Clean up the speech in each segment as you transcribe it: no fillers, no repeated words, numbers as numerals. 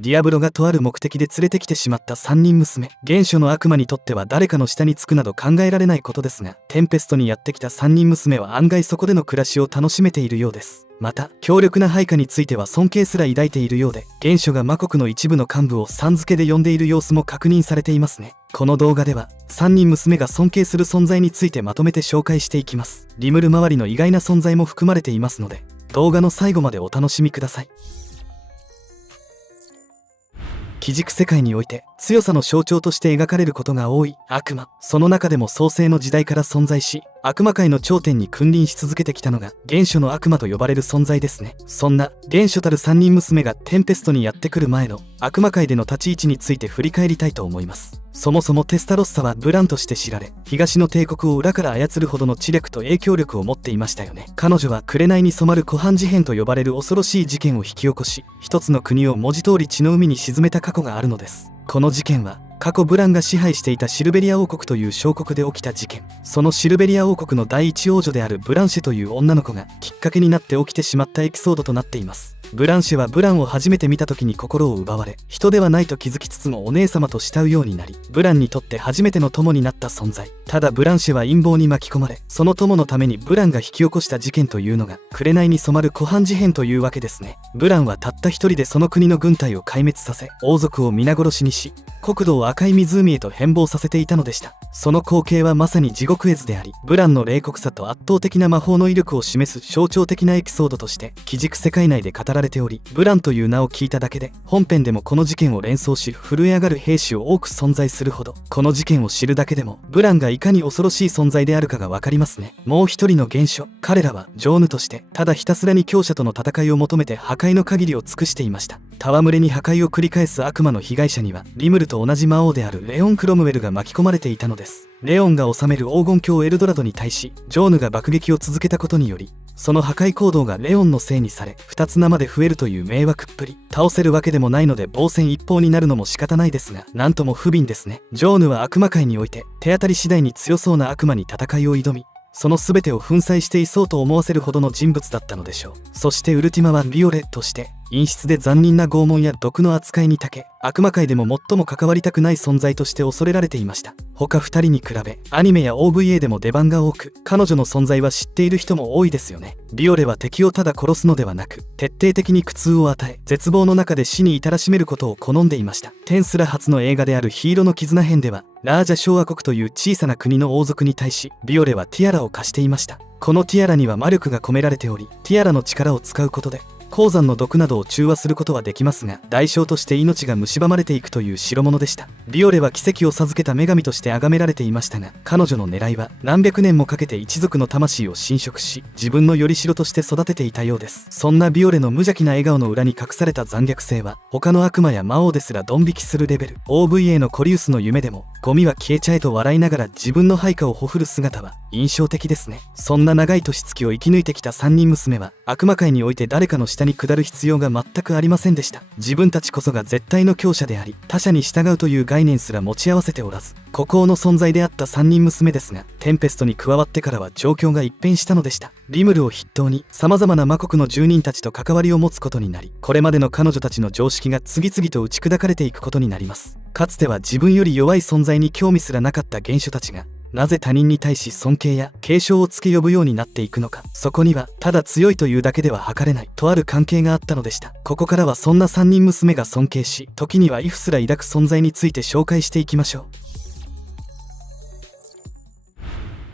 ディアブロがとある目的で連れてきてしまった3人娘。原初の悪魔にとっては誰かの下につくなど考えられないことですが、テンペストにやってきた3人娘は案外そこでの暮らしを楽しめているようです。また強力な配下については尊敬すら抱いているようで、原初が魔国の一部の幹部をさん付けで呼んでいる様子も確認されていますね。この動画では3人娘が尊敬する存在についてまとめて紹介していきます。リムル周りの意外な存在も含まれていますので、動画の最後までお楽しみください。鬼軸世界において強さの象徴として描かれることが多い悪魔。その中でも創世の時代から存在し、悪魔界の頂点に君臨し続けてきたのが原初の悪魔と呼ばれる存在ですね。そんな原初たる3人娘がテンペストにやってくる前の悪魔界での立ち位置について振り返りたいと思います。そもそもテスタロッサはヴランとして知られ、東の帝国を裏から操るほどの知力と影響力を持っていましたよね。彼女は紅に染まる湖畔事変と呼ばれる恐ろしい事件を引き起こし、一つの国を文字通り血の海に沈めた過去があるのです。この事件は過去ヴランが支配していたシルベリア王国という小国で起きた事件。そのシルベリア王国の第一王女であるブランシェという女の子がきっかけになって起きてしまったエピソードとなっています。ブランシェはヴランを初めて見た時に心を奪われ、人ではないと気づきつつもお姉様と慕うようになり、ヴランにとって初めての友になった存在。ただブランシェは陰謀に巻き込まれ、その友のためにヴランが引き起こした事件というのが紅に染まる湖畔事変というわけですね。ヴランはたった一人でその国の軍隊を壊滅させ、王族を皆殺しにし、国土を赤い湖へと変貌させていたのでした。その光景はまさに地獄絵図であり、ヴランの冷酷さと圧倒的な魔法の威力を示す象徴的なエピソードとして鬼軸世界内で語られており、ヴランという名を聞いただけで本編でもこの事件を連想し震え上がる兵士を多く存在するほど、この事件を知るだけでもヴランがいかに恐ろしい存在であるかがわかりますね。もう一人の原初、彼らはジョーヌとしてただひたすらに強者との戦いを求めて破壊の限りを尽くしていました。戯れに破壊を繰り返す悪魔の被害者にはリムルと同じ魔王であるレオン・クロムウェルが巻き込まれていたのです。レオンが治める黄金鏡エルドラドに対しジョーヌが爆撃を続けたことにより、その破壊行動がレオンのせいにされ2つ生で増えるという迷惑っぷり。倒せるわけでもないので防戦一方になるのも仕方ないですが、なんとも不憫ですね。ジョーヌは悪魔界において手当たり次第に強そうな悪魔に戦いを挑み、その全てを粉砕していそうと思わせるほどの人物だったのでしょう。そしてウルティマはビオレとして陰湿で残忍な拷問や毒の扱いに長け、悪魔界でも最も関わりたくない存在として恐れられていました。他2人に比べアニメや OVA でも出番が多く、彼女の存在は知っている人も多いですよね。ビオレは敵をただ殺すのではなく、徹底的に苦痛を与え、絶望の中で死に至らしめることを好んでいました。テンスラ初の映画であるヒーローの絆編では、ラージャ小和国という小さな国の王族に対しビオレはティアラを貸していました。このティアラには魔力が込められており、ティアラの力を使うことで鉱山の毒などを中和することはできますが、代償として命が蝕まれていくという代物でした。ビオレは奇跡を授けた女神として崇められていましたが、彼女の狙いは何百年もかけて一族の魂を侵食し、自分のよりしろとして育てていたようです。そんなビオレの無邪気な笑顔の裏に隠された残虐性は他の悪魔や魔王ですらドン引きするレベル。 OVA のコリウスの夢でもゴミは消えちゃえと笑いながら自分の配下をほふる姿は印象的ですね。そんな長い年月を生き抜いてきた3人娘は悪魔界において誰かの下に下る必要が全くありませんでした。自分たちこそが絶対の強者であり、他者に従うという概念すら持ち合わせておらず、孤高の存在であった3人娘ですが、テンペストに加わってからは状況が一変したのでした。リムルを筆頭に様々な魔国の住人たちと関わりを持つことになり、これまでの彼女たちの常識が次々と打ち砕かれていくことになります。かつては自分より弱い存在に興味すらなかった原初たちが、なぜ他人に対し尊敬や敬称を付け呼ぶようになっていくのか。そこにはただ強いというだけでは測れないとある関係があったのでした。ここからはそんな3人娘が尊敬し、時には畏怖すら抱く存在について紹介していきましょう。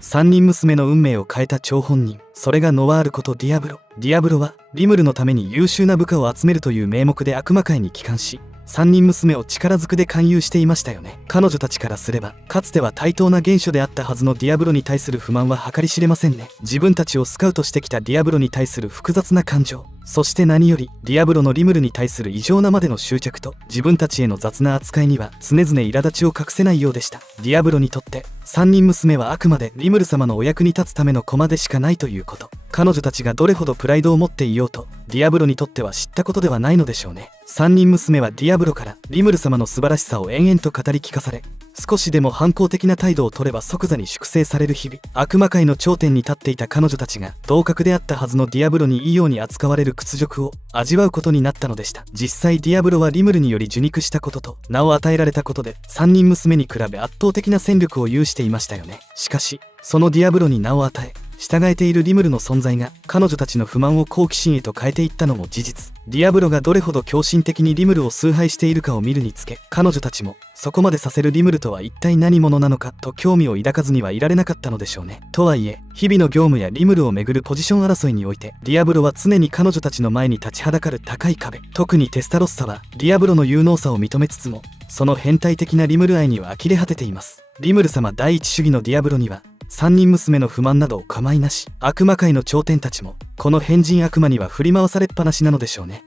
3人娘の運命を変えた張本人、それがノワールことディアブロ。ディアブロはリムルのために優秀な部下を集めるという名目で悪魔界に帰還し、3人娘を力ずくで勧誘していましたよね。彼女たちからすればかつては対等な原初であったはずのディアブロに対する不満は計り知れませんね。自分たちをスカウトしてきたディアブロに対する複雑な感情、そして何よりディアブロのリムルに対する異常なまでの執着と自分たちへの雑な扱いには常々苛立ちを隠せないようでした。ディアブロにとって3人娘はあくまでリムル様のお役に立つための駒でしかないということ。彼女たちがどれほどプライドを持っていようとディアブロにとっては知ったことではないのでしょうね。3人娘はディアブロからリムル様の素晴らしさを延々と語り聞かされ、少しでも反抗的な態度を取れば即座に粛清される日々。悪魔界の頂点に立っていた彼女たちが同格であったはずのディアブロにいいように扱われる屈辱を味わうことになったのでした。実際ディアブロはリムルにより受肉したことと名を与えられたことで3人娘に比べ圧倒的な戦力を有していましたよね。しかしそのディアブロに名を与え従えているリムルの存在が彼女たちの不満を好奇心へと変えていったのも事実。ディアブロがどれほど狂信的にリムルを崇拝しているかを見るにつけ、彼女たちもそこまでさせるリムルとは一体何者なのかと興味を抱かずにはいられなかったのでしょうね。とはいえ日々の業務やリムルをめぐるポジション争いにおいてディアブロは常に彼女たちの前に立ちはだかる高い壁、特にテスタロッサはディアブロの有能さを認めつつもその変態的なリムル愛には呆れ果てています。リムル様第一主義のディアブロには3人娘の不満などを構いなし、悪魔界の頂点たちもこの変人悪魔には振り回されっぱなしなのでしょうね。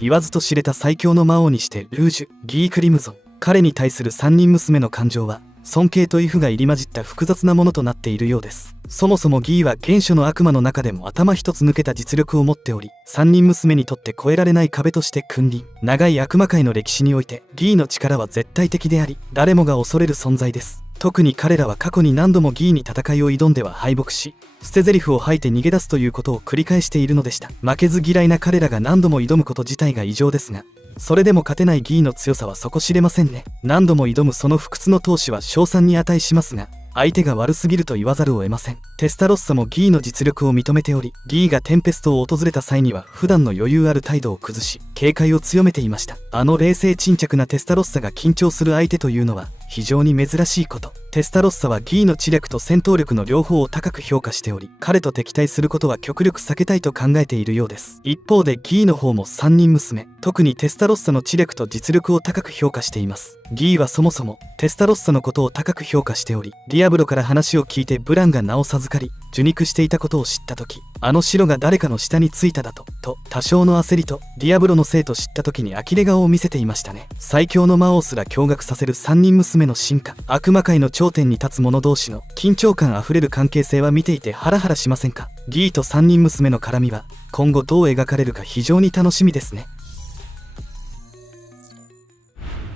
言わずと知れた最強の魔王にしてルージュ・ギー・クリムゾン、彼に対する3人娘の感情は尊敬と畏怖が入り混じった複雑なものとなっているようです。そもそもギーは原初の悪魔の中でも頭一つ抜けた実力を持っており、3人娘にとって越えられない壁として君臨。長い悪魔界の歴史においてギーの力は絶対的であり、誰もが恐れる存在です。特に彼らは過去に何度もギーに戦いを挑んでは敗北し、捨て台詞を吐いて逃げ出すということを繰り返しているのでした。負けず嫌いな彼らが何度も挑むこと自体が異常ですが、それでも勝てないギーの強さは底知れませんね。何度も挑むその不屈の闘志は称賛に値しますが、相手が悪すぎると言わざるを得ません。テスタロッサもギーの実力を認めており、ギーがテンペストを訪れた際には普段の余裕ある態度を崩し警戒を強めていました。あの冷静沈着なテスタロッサが緊張する相手というのは非常に珍しいこと。テスタロッサはギーの知略と戦闘力の両方を高く評価しており、彼と敵対することは極力避けたいと考えているようです。一方でギーの方も3人娘、特にテスタロッサの知略と実力を高く評価しています。ギーはそもそもテスタロッサのことを高く評価しており、ディアブロから話を聞いてブランが名を授かり受肉していたことを知った時、あの城が誰かの下についただと多少の焦りとディアブロのせいと知った時に呆れ顔を見せていましたね。最強の魔王すら驚愕させる3人娘の進化、悪魔界の頂点に立つ者同士の緊張感あふれる関係性は見ていてハラハラしませんか？ギーと3人娘の絡みは今後どう描かれるか非常に楽しみですね。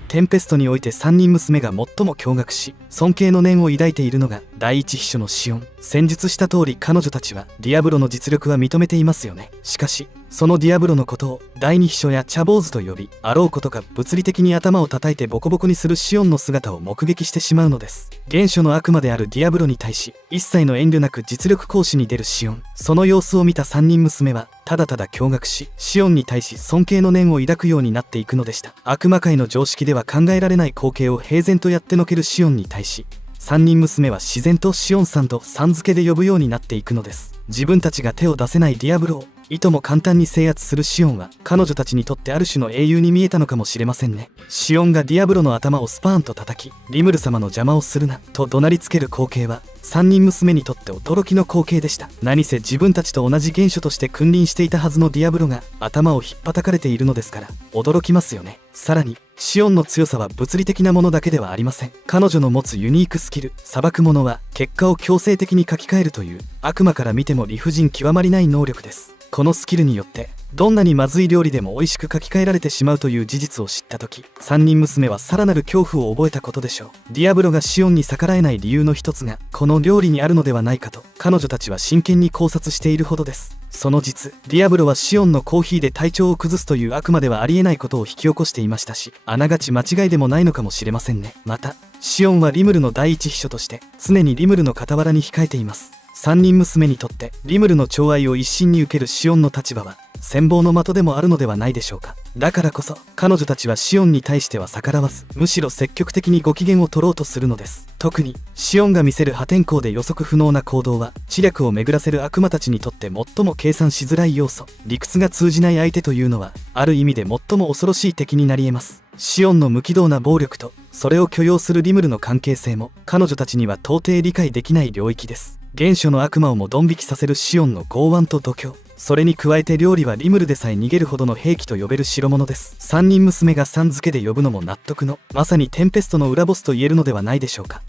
テンペストにおいて3人娘が最も驚愕し尊敬の念を抱いているのが第一秘書のシオン。先述した通り彼女たちはディアブロの実力は認めていますよね。しかしそのディアブロのことを第二秘書や茶坊主と呼び、あろうことか物理的に頭を叩いてボコボコにするシオンの姿を目撃してしまうのです。原初の悪魔であるディアブロに対し一切の遠慮なく実力行使に出るシオン。その様子を見た3人娘はただただ驚愕し、シオンに対し尊敬の念を抱くようになっていくのでした。悪魔界の常識では考えられない光景を平然とやってのけるシオンに対し、3人娘は自然とシオンさんとさん付けで呼ぶようになっていくのです。自分たちが手を出せないディアブロをいとも簡単に制圧するシオンは彼女たちにとってある種の英雄に見えたのかもしれませんね。シオンがディアブロの頭をスパーンと叩き、リムル様の邪魔をするなと怒鳴りつける光景は3人娘にとって驚きの光景でした。何せ自分たちと同じ原初として君臨していたはずのディアブロが頭をひっぱたかれているのですから驚きますよね。さらにシオンの強さは物理的なものだけではありません。彼女の持つユニークスキル、裁く者は結果を強制的に書き換えるという悪魔から見ても理不尽極まりない能力です。このスキルによってどんなにまずい料理でも美味しく書き換えられてしまうという事実を知った時、3人娘はさらなる恐怖を覚えたことでしょう。ディアブロがシオンに逆らえない理由の一つがこの料理にあるのではないかと彼女たちは真剣に考察しているほどです。その実、ディアブロはシオンのコーヒーで体調を崩すという悪魔ではありえないことを引き起こしていましたし、あながち間違いでもないのかもしれませんね。またシオンはリムルの第一秘書として常にリムルの傍らに控えています。3人娘にとってリムルの寵愛を一身に受けるシオンの立場は羨望の的でもあるのではないでしょうか。だからこそ彼女たちはシオンに対しては逆らわず、むしろ積極的にご機嫌を取ろうとするのです。特にシオンが見せる破天荒で予測不能な行動は知略を巡らせる悪魔たちにとって最も計算しづらい要素。理屈が通じない相手というのはある意味で最も恐ろしい敵になり得ます。シオンの無軌道な暴力とそれを許容するリムルの関係性も彼女たちには到底理解できない領域です。原初の悪魔をもドン引きさせるシオンの剛腕と度胸、それに加えて料理はリムルでさえ逃げるほどの兵器と呼べる代物です。3人娘がさん付けで呼ぶのも納得の、まさにテンペストの裏ボスと言えるのではないでしょうか。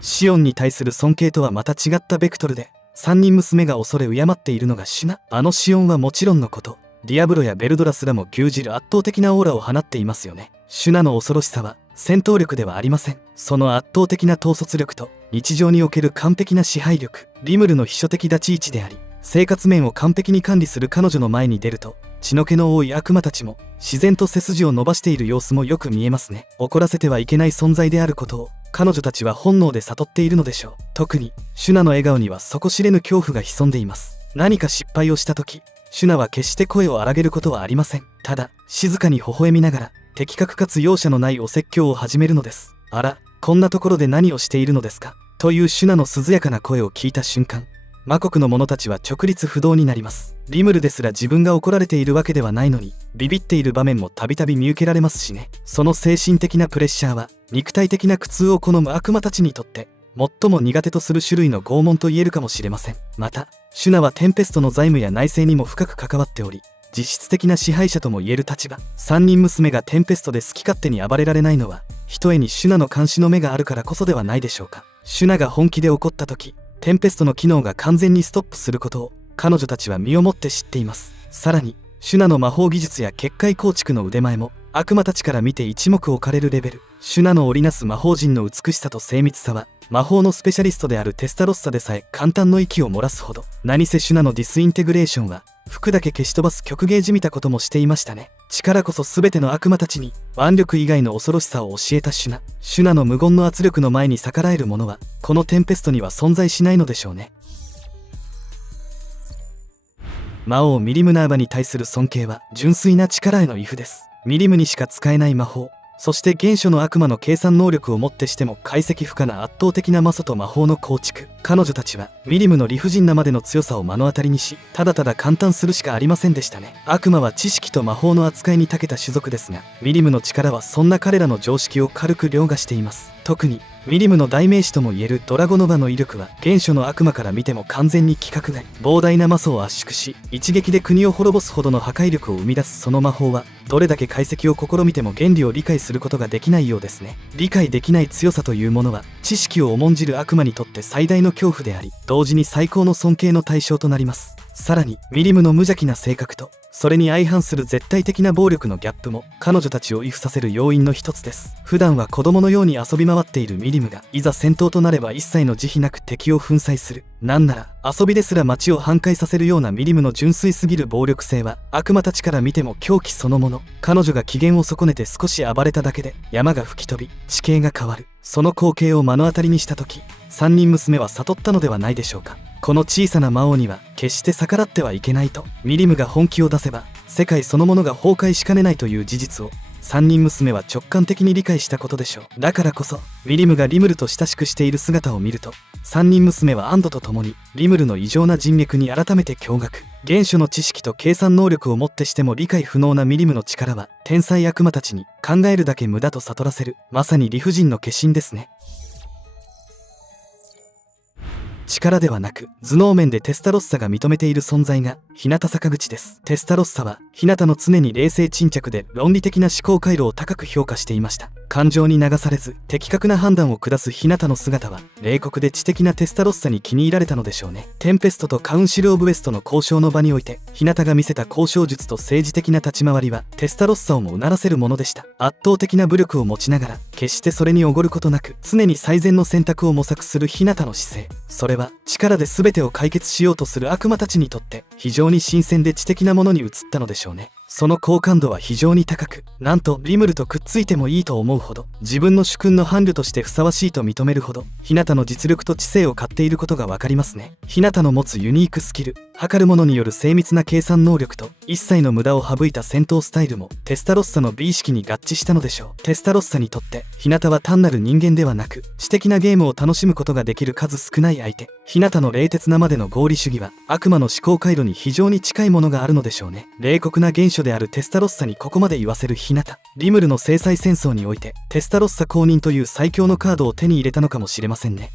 シオンに対する尊敬とはまた違ったベクトルで3人娘が恐れ敬っているのがシュナ。あのシオンはもちろんのことディアブロやベルドラすらも牛耳る圧倒的なオーラを放っていますよね。シュナの恐ろしさは戦闘力ではありません。その圧倒的な統率力と日常における完璧な支配力、リムルの秘書的立ち位置であり、生活面を完璧に管理する彼女の前に出ると、血の気の多い悪魔たちも自然と背筋を伸ばしている様子もよく見えますね。怒らせてはいけない存在であることを彼女たちは本能で悟っているのでしょう。特にシュナの笑顔には底知れぬ恐怖が潜んでいます。何か失敗をした時、シュナは決して声を荒げることはありません。ただ静かに微笑みながら的確かつ容赦のないお説教を始めるのです。あら、こんなところで何をしているのですか、というシュナの涼やかな声を聞いた瞬間、魔国の者たちは直立不動になります。リムルですら自分が怒られているわけではないのに、ビビっている場面もたびたび見受けられますしね。その精神的なプレッシャーは肉体的な苦痛を好む悪魔たちにとって最も苦手とする種類の拷問と言えるかもしれません。またシュナはテンペストの財務や内政にも深く関わっており、実質的な支配者とも言える立場。三人娘がテンペストで好き勝手に暴れられないのは、ひとえにシュナの監視の目があるからこそではないでしょうか。シュナが本気で怒った時、テンペストの機能が完全にストップすることを彼女たちは身をもって知っています。さらにシュナの魔法技術や結界構築の腕前も悪魔たちから見て一目置かれるレベル。シュナの織りなす魔法陣の美しさと精密さは魔法のスペシャリストであるテスタロッサでさえ簡単の息を漏らすほど。何せシュナのディスインテグレーションは服だけ消し飛ばす曲芸じみたこともしていましたね。力こそ全ての悪魔たちに腕力以外の恐ろしさを教えたシュナの無言の圧力の前に逆らえるものはこのテンペストには存在しないのでしょうね。魔王ミリムナーバに対する尊敬は純粋な力への畏怖です。ミリムにしか使えない魔法、そして原初の悪魔の計算能力をもってしても解析不可な圧倒的な魔素と魔法の構築。彼女たちはミリムの理不尽なまでの強さを目の当たりにし、ただただ感嘆するしかありませんでしたね。悪魔は知識と魔法の扱いに長けた種族ですが、ミリムの力はそんな彼らの常識を軽く凌駕しています。特にミリムの代名詞ともいえるドラゴノバの威力は原初の悪魔から見ても完全に規格外。膨大な魔素を圧縮し一撃で国を滅ぼすほどの破壊力を生み出すその魔法は、どれだけ解析を試みても原理を理解することができないようですね。理解できない強さというものは知識を重んじる悪魔にとって最大の恐怖であり、同時に最高の尊敬の対象となります。さらにミリムの無邪気な性格とそれに相反する絶対的な暴力のギャップも彼女たちを畏怖させる要因の一つです。普段は子供のように遊び回っているミリムがいざ戦闘となれば一切の慈悲なく敵を粉砕する。なんなら遊びですら街を半壊させるようなミリムの純粋すぎる暴力性は悪魔たちから見ても狂気そのもの。彼女が機嫌を損ねて少し暴れただけで山が吹き飛び地形が変わる。その光景を目の当たりにした時、三人娘は悟ったのではないでしょうか。この小さな魔王には決して逆らってはいけないと。ミリムが本気を出せば世界そのものが崩壊しかねないという事実を三人娘は直感的に理解したことでしょう。だからこそミリムがリムルと親しくしている姿を見ると、三人娘は安堵とともにリムルの異常な人脈に改めて驚愕。原初の知識と計算能力をもってしても理解不能なミリムの力は天才悪魔たちに考えるだけ無駄と悟らせる、まさに理不尽の化身ですね。力ではなく頭脳面でテスタロッサが認めている存在が日向坂口です。テスタロッサは日向の常に冷静沈着で論理的な思考回路を高く評価していました。感情に流されず的確な判断を下す日向の姿は冷酷で知的なテスタロッサに気に入られたのでしょうね。テンペストとカウンシル・オブ・ウェストの交渉の場において日向が見せた交渉術と政治的な立ち回りはテスタロッサをもうならせるものでした。圧倒的な武力を持ちながら決してそれにおごることなく常に最善の選択を模索する日向の姿勢、それは力で全てを解決しようとする悪魔たちにとって非常に新鮮で知的なものに移ったのでしょうね。その好感度は非常に高く、なんとリムルとくっついてもいいと思うほど、自分の主君の伴侶としてふさわしいと認めるほど日向の実力と知性を買っていることがわかりますね。日向の持つユニークスキル、測るものによる精密な計算能力と一切の無駄を省いた戦闘スタイルもテスタロッサの美意識に合致したのでしょう。テスタロッサにとって日向は単なる人間ではなく知的なゲームを楽しむことができる数少ない相手。日向の冷徹なまでの合理主義は悪魔の思考回路に非常に近いものがあるのでしょうね。冷酷な原初であるテスタロッサにここまで言わせる日向、リムルの制裁戦争においてテスタロッサ公認という最強のカードを手に入れたのかもしれませんね。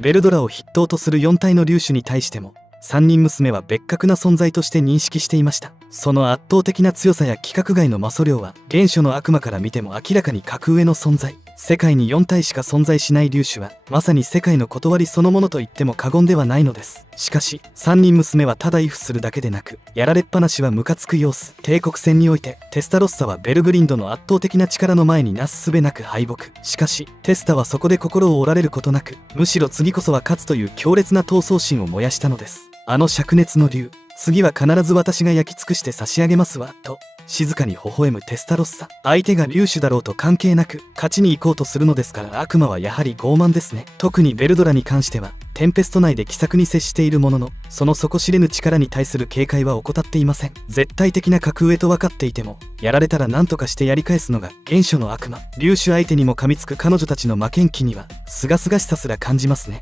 ベルドラを筆頭とする4体の竜種に対しても三人娘は別格な存在として認識していました。その圧倒的な強さや規格外の魔素量は原初の悪魔から見ても明らかに格上の存在。世界に4体しか存在しない粒子はまさに世界の断りそのものと言っても過言ではないのです。しかし3人娘はただ畏怖するだけでなく、やられっぱなしはムカつく様子。帝国戦においてテスタロッサはベルグリンドの圧倒的な力の前になすすべなく敗北。しかしテスタはそこで心を折られることなく、むしろ次こそは勝つという強烈な闘争心を燃やしたのです。あの灼熱の竜、次は必ず私が焼き尽くして差し上げますわと静かに微笑むテスタロッサ。相手が粒子だろうと関係なく勝ちに行こうとするのですから、悪魔はやはり傲慢ですね。特にベルドラに関してはテンペスト内で気さくに接しているものの、その底知れぬ力に対する警戒は怠っていません。絶対的な格上と分かっていても、やられたら何とかしてやり返すのが原初の悪魔。粒子相手にも噛みつく彼女たちの負けん気には清々しさすら感じますね。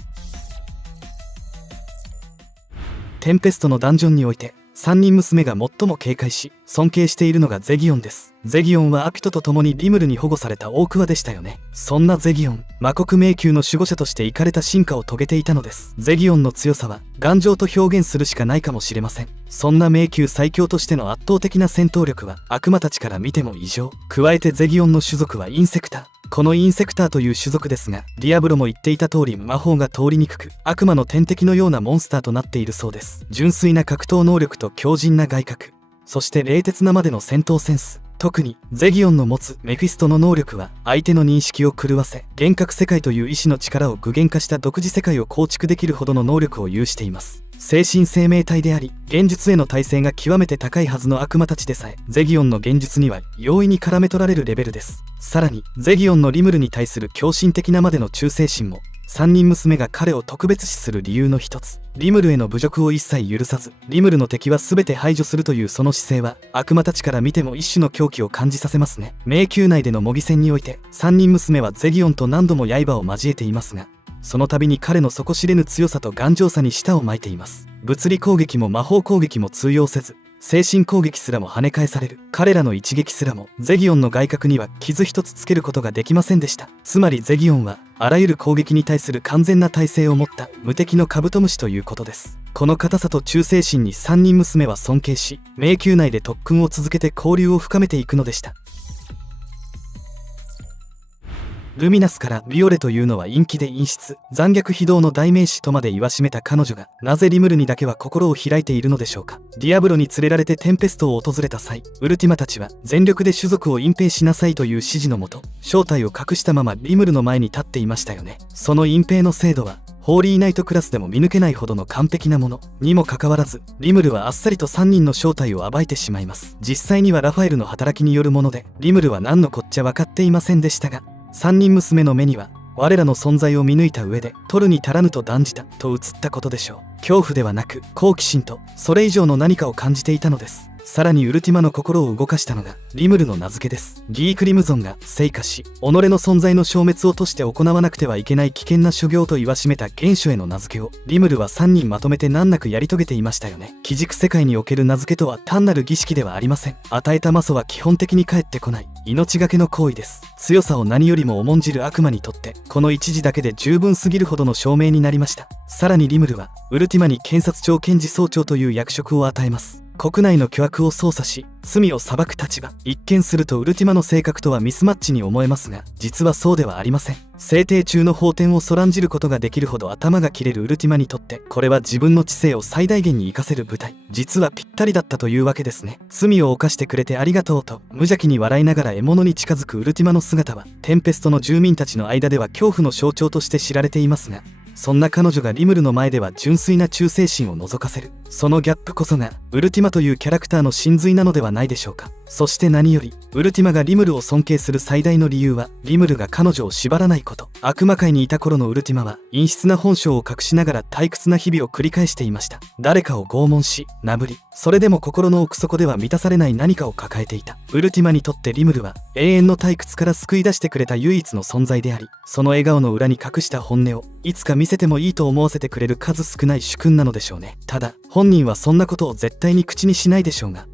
テンペストのダンジョンにおいて3人娘が最も警戒し尊敬しているのがゼギオンです。ゼギオンはアピトと共にリムルに保護された大桑でしたよね。そんなゼギオン、魔国迷宮の守護者としてイカれた進化を遂げていたのです。ゼギオンの強さは頑丈と表現するしかないかもしれません。そんな迷宮最強としての圧倒的な戦闘力は悪魔たちから見ても異常。加えてゼギオンの種族はインセクター。このインセクターという種族ですが、ディアブロも言っていた通り魔法が通りにくく、悪魔の天敵のようなモンスターとなっているそうです。純粋な格闘能力と強靭な外角、そして冷徹なまでの戦闘センス。特にゼギオンの持つメフィストの能力は相手の認識を狂わせ、幻覚世界という意志の力を具現化した独自世界を構築できるほどの能力を有しています。精神生命体であり現実への耐性が極めて高いはずの悪魔たちでさえ、ゼギオンの現実には容易に絡め取られるレベルです。さらにゼギオンのリムルに対する狂信的なまでの忠誠心も3人娘が彼を特別視する理由の一つ。リムルへの侮辱を一切許さず、リムルの敵は全て排除するというその姿勢は悪魔たちから見ても一種の狂気を感じさせますね。迷宮内での模擬戦において3人娘はゼギオンと何度も刃を交えていますが、その度に彼の底知れぬ強さと頑丈さに舌を巻いています。物理攻撃も魔法攻撃も通用せず、精神攻撃すらも跳ね返される。彼らの一撃すらもゼギオンの外角には傷一つつけることができませんでした。つまりゼギオンはあらゆる攻撃に対する完全な耐性を持った無敵のカブトムシということです。この硬さと忠誠心に3人娘は尊敬し、迷宮内で特訓を続けて交流を深めていくのでした。ルミナスからビオレというのは陰気で陰湿、残虐非道の代名詞とまで言わしめた彼女が、なぜリムルにだけは心を開いているのでしょうか。ディアブロに連れられてテンペストを訪れた際、ウルティマたちは全力で種族を隠蔽しなさいという指示のもと、正体を隠したままリムルの前に立っていましたよね。その隠蔽の精度はホーリーナイトクラスでも見抜けないほどの完璧なものにもかかわらず、リムルはあっさりと3人の正体を暴いてしまいます。実際にはラファエルの働きによるもので、リムルは何のこっちゃ分かっていませんでしたが、3人娘の目には我らの存在を見抜いた上で取るに足らぬと断じたと映ったことでしょう。恐怖ではなく好奇心とそれ以上の何かを感じていたのです。さらにウルティマの心を動かしたのがリムルの名付けです。ギークリムゾンが聖化し、己の存在の消滅をとして行わなくてはいけない危険な所業と言わしめた原初への名付けをリムルは3人まとめて難なくやり遂げていましたよね。鬼軸世界における名付けとは単なる儀式ではありません。与えた魔素は基本的に返ってこない命がけの行為です。強さを何よりも重んじる悪魔にとってこの一時だけで十分すぎるほどの証明になりました。さらにリムルはウルティマに検察庁検事総長という役職を与えます。国内の巨悪を捜査し罪を裁く立場。一見するとウルティマの性格とはミスマッチに思えますが、実はそうではありません。制定中の法典をそらんじることができるほど頭が切れるウルティマにとって、これは自分の知性を最大限に活かせる舞台、実はぴったりだったというわけですね。罪を犯してくれてありがとうと無邪気に笑いながら獲物に近づくウルティマの姿は、テンペストの住民たちの間では恐怖の象徴として知られていますが、そんな彼女がリムルの前では純粋な忠誠心を覗かせる。そのギャップこそがウルティマというキャラクターの真髄なのではないでしょうか。そして何よりウルティマがリムルを尊敬する最大の理由は、リムルが彼女を縛らないこと。悪魔界にいた頃のウルティマは陰湿な本性を隠しながら退屈な日々を繰り返していました。誰かを拷問しなぶり、それでも心の奥底では満たされない何かを抱えていた。ウルティマにとってリムルは永遠の退屈から救い出してくれた唯一の存在であり、その笑顔の裏に隠した本音をいつか見せてもいいと思わせてくれる数少ない主君なのでしょうね。ただ本人はそんなことを絶対に口にしないでしょうが、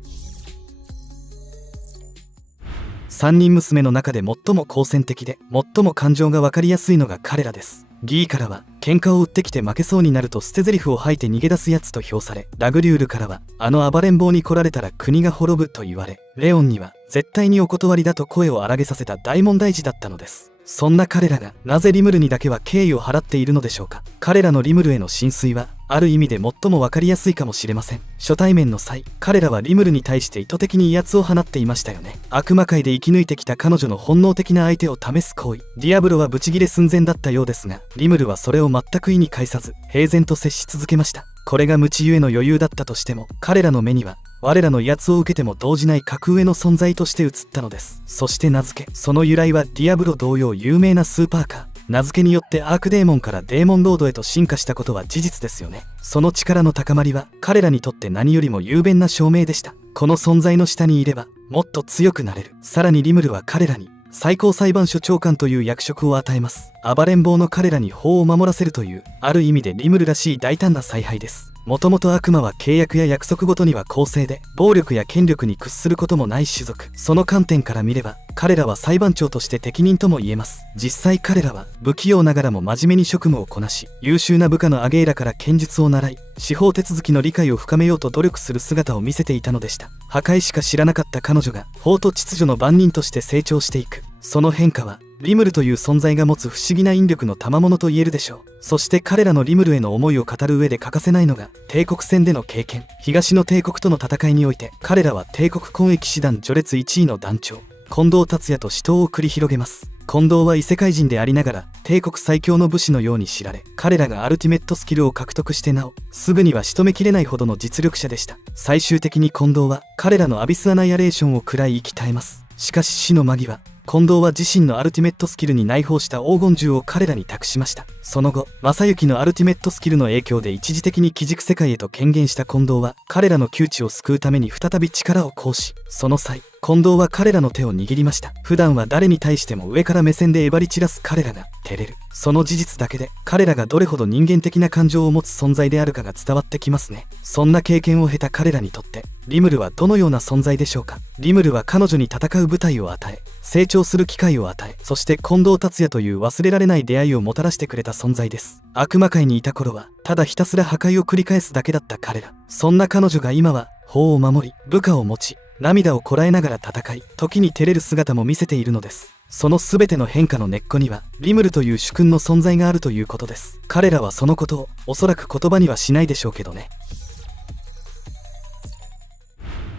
3人娘の中で最も好戦的で最も感情が分かりやすいのが彼らです。ギーからは喧嘩を売ってきて負けそうになると捨て台詞を吐いて逃げ出すやつと評され、ラグリュールからはあの暴れん坊に来られたら国が滅ぶと言われ、レオンには絶対にお断りだと声を荒げさせた大問題児だったのです。そんな彼らがなぜリムルにだけは敬意を払っているのでしょうか。彼らのリムルへの心酔はある意味で最も分かりやすいかもしれません。初対面の際、彼らはリムルに対して意図的に威圧を放っていましたよね。悪魔界で生き抜いてきた彼女の本能的な相手を試す行為。ディアブロはブチギレ寸前だったようですが、リムルはそれを全く意に介さず平然と接し続けました。これが無知ゆえの余裕だったとしても、彼らの目には我らの威圧を受けても動じない格上の存在として映ったのです。そして名付け、その由来はディアブロ同様有名なスーパーカー。名付けによってアークデーモンからデーモンロードへと進化したことは事実ですよね。その力の高まりは彼らにとって何よりも雄弁な証明でした。この存在の下にいればもっと強くなれる。さらにリムルは彼らに最高裁判所長官という役職を与えます。暴れん坊の彼らに法を守らせるという、ある意味でリムルらしい大胆な采配です。もともと悪魔は契約や約束ごとには公正で、暴力や権力に屈することもない種族。その観点から見れば彼らは裁判長として適任とも言えます。実際彼らは不器用ながらも真面目に職務をこなし、優秀な部下のアゲーラから剣術を習い、司法手続きの理解を深めようと努力する姿を見せていたのでした。破壊しか知らなかった彼女が法と秩序の番人として成長していく。その変化はリムルという存在が持つ不思議な引力の賜物と言えるでしょう。そして彼らのリムルへの思いを語る上で欠かせないのが帝国戦での経験。東の帝国との戦いにおいて彼らは帝国根役師団序列1位の団長近藤達也と死闘を繰り広げます。近藤は異世界人でありながら帝国最強の武士のように知られ、彼らがアルティメットスキルを獲得してなおすぐには仕留めきれないほどの実力者でした。最終的に近藤は彼らのアビスアナイアレーションを食らい息絶えます。しかし死の間際、近藤は自身のアルティメットスキルに内包した黄金銃を彼らに託しました。その後、正幸のアルティメットスキルの影響で一時的に鬼軸世界へと権限した近藤は彼らの窮地を救うために再び力を行使。その際、近藤は彼らの手を握りました。普段は誰に対しても上から目線でえばり散らす彼らが照れる。その事実だけで彼らがどれほど人間的な感情を持つ存在であるかが伝わってきますね。そんな経験を経た彼らにとってリムルはどのような存在でしょうか。リムルは彼女に戦う舞台を与え、成長する機会を与え、そして近藤達也という忘れられない出会いをもたらしてくれた存在です。悪魔界にいた頃はただひたすら破壊を繰り返すだけだった彼ら。そんな彼女が今は法を守り、部下を持ち、涙をこらえながら戦い、時に照れる姿も見せているのです。その全ての変化の根っこにはリムルという主君の存在があるということです。彼らはそのことをおそらく言葉にはしないでしょうけどね。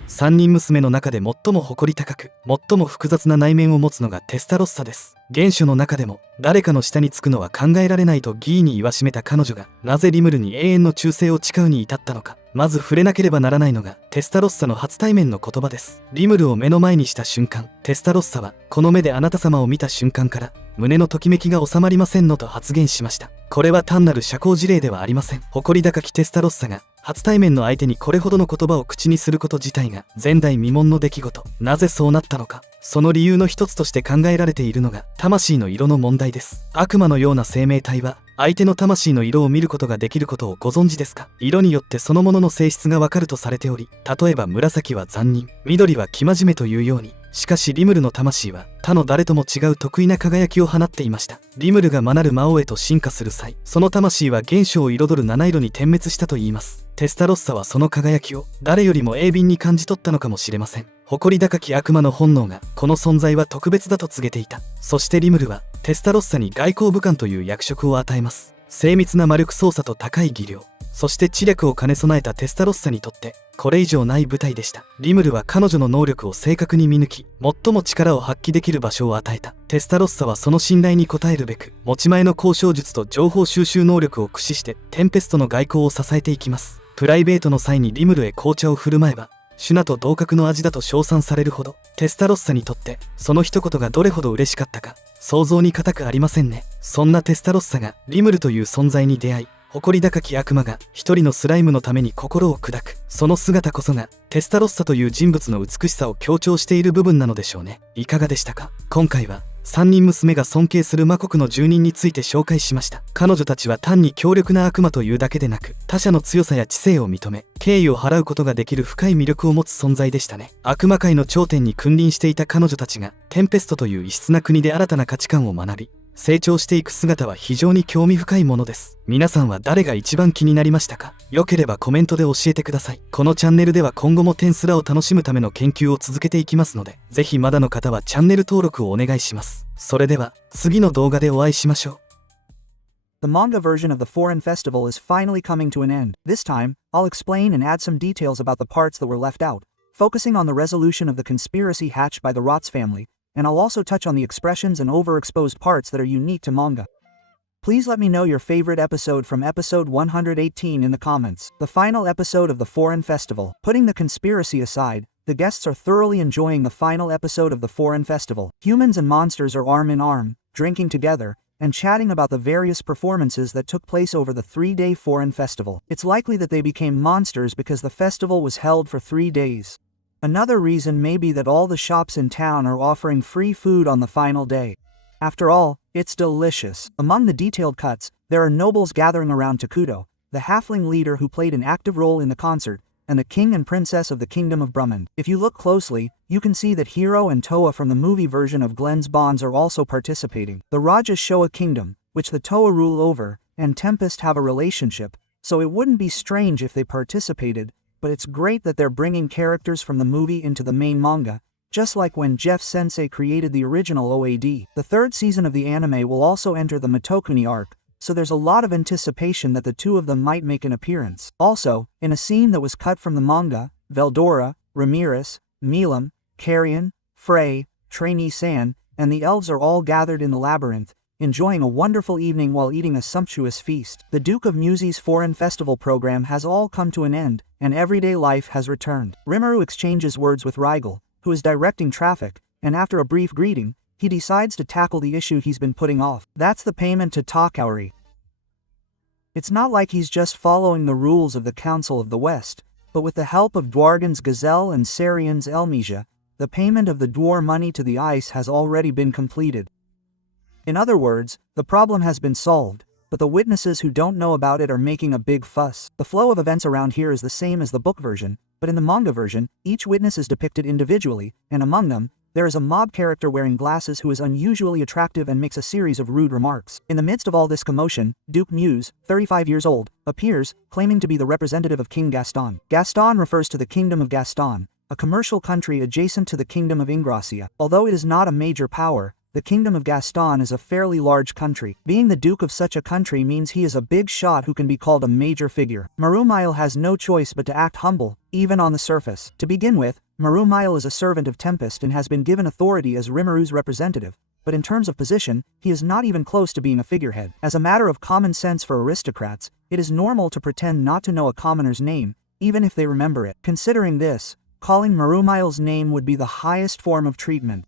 三人娘の中で最も誇り高く、最も複雑な内面を持つのがテスタロッサです。原初の中でも誰かの下につくのは考えられないと義意に言わしめた彼女がなぜリムルに永遠の忠誠を誓うに至ったのか。まず触れなければならないのがテスタロッサの初対面の言葉です。リムルを目の前にした瞬間、テスタロッサはこの目であなた様を見た瞬間から胸のときめきが収まりませんのと発言しました。これは単なる社交辞令ではありません。誇り高きテスタロッサが初対面の相手にこれほどの言葉を口にすること自体が前代未聞の出来事。なぜそうなったのか。その理由の一つとして考えられているのが魂の色の問題です。悪魔のような生命体は相手の魂の色を見ることができることをご存知ですか。色によってそのものの性質がわかるとされており、例えば紫は残忍、緑は生真面目というように。しかしリムルの魂は他の誰とも違う特異な輝きを放っていました。リムルが魔なる魔王へと進化する際、その魂は原初を彩る七色に点滅したといいます。テスタロッサはその輝きを誰よりも鋭敏に感じ取ったのかもしれません。誇り高き悪魔の本能がこの存在は特別だと告げていた。そしてリムルはテスタロッサに外交武官という役職を与えます。精密な魔力操作と高い技量、そして知略を兼ね備えたテスタロッサにとってこれ以上ない舞台でした。リムルは彼女の能力を正確に見抜き、最も力を発揮できる場所を与えた。テスタロッサはその信頼に応えるべく持ち前の交渉術と情報収集能力を駆使してテンペストの外交を支えていきます。プライベートの際にリムルへ紅茶を振る舞えばシュナと同格の味だと称賛されるほど、テスタロッサにとってその一言がどれほど嬉しかったか想像に難くありませんね。そんなテスタロッサがリムルという存在に出会い、誇り高き悪魔が一人のスライムのために心を砕く、その姿こそがテスタロッサという人物の美しさを強調している部分なのでしょうね。いかがでしたか。今回は三人娘が尊敬する魔国の住人について紹介しました。彼女たちは単に強力な悪魔というだけでなく、他者の強さや知性を認め敬意を払うことができる深い魅力を持つ存在でしたね。悪魔界の頂点に君臨していた彼女たちがテンペストという異質な国で新たな価値観を学び、成長していく姿は非常に興味深いものです。皆さんは誰が一番気になりましたか？よければコメントで教えてください。このチャンネルでは今後も転スラを楽しむための研究を続けていきますので、ぜひまだの方はチャンネル登録をお願いします。それでは次の動画でお会いしましょう。The manga version of the Foreign Festival is finally coming to an end. This time, I'll explain and add some details about the parts that were left out, focusing on the resolution of the conspiracy hatched by the Rotz family, and I'll also touch on the expressions and overexposed parts that are unique to manga. Please let me know your favorite episode from episode 118 in the comments. The final episode of the Foreign Festival. Putting the conspiracy aside, the guests are thoroughly enjoying the final episode of the Foreign Festival. Humans and monsters are arm in arm, drinking together, and chatting about the various performances that took place over the 3-day Foreign Festival. It's likely that they became monsters because the festival was held for 3 days. Another reason may be that all the shops in town are offering free food on the final day. After all, it's delicious. Among the detailed cuts, there are nobles gathering around Takuto, the halfling leader who played an active role in the concert, and the king and princess of the kingdom of Brumman. If you look closely, you can see that Hiro and Toa from the movie version of Glen's Bonds are also participating. The Raja Showa kingdom, which the Toa rule over, and Tempest have a relationship, so it wouldn't be strange if they participated, but it's great that they're bringing characters from the movie into the main manga, just like when Jeff Sensei created the original OAD. The 3rd season of the anime will also enter the Mitokuni arc, so there's a lot of anticipation that the two of them might make an appearance. Also, in a scene that was cut from the manga, Veldora, Ramirez, Milam, Carrion, Frey, Trainee San, and the elves are all gathered in the labyrinth, enjoying a wonderful evening while eating a sumptuous feast. The Duke of Muzi's Foreign Festival program has all come to an end, and everyday life has returned. Rimuru exchanges words with Rigel, who is directing traffic, and after a brief greeting, he decides to tackle the issue he's been putting off. That's the payment to Takaori. It's not like he's just following the rules of the Council of the West, but with the help of Dwargan's Gazelle and Sarian's Elmesia, the payment of the Dwar money to the ice has already been completed. In other words, the problem has been solved, but the witnesses who don't know about it are making a big fuss. The flow of events around here is the same as the book version, but in the manga version, each witness is depicted individually, and among them, there is a mob character wearing glasses who is unusually attractive and makes a series of rude remarks. In the midst of all this commotion, Duke Muse, 35 years old, appears, claiming to be the representative of King Gaston. Gaston refers to the Kingdom of Gaston, a commercial country adjacent to the Kingdom of Ingracia. Although it is not a major power, the Kingdom of Gaston is a fairly large country. Being the Duke of such a country means he is a big shot who can be called a major figure. Marumile has no choice but to act humble, even on the surface. To begin with, Marumile is a servant of Tempest and has been given authority as Rimuru's representative, but in terms of position, he is not even close to being a figurehead. As a matter of common sense for aristocrats, it is normal to pretend not to know a commoner's name, even if they remember it. Considering this, calling Marumile's name would be the highest form of treatment.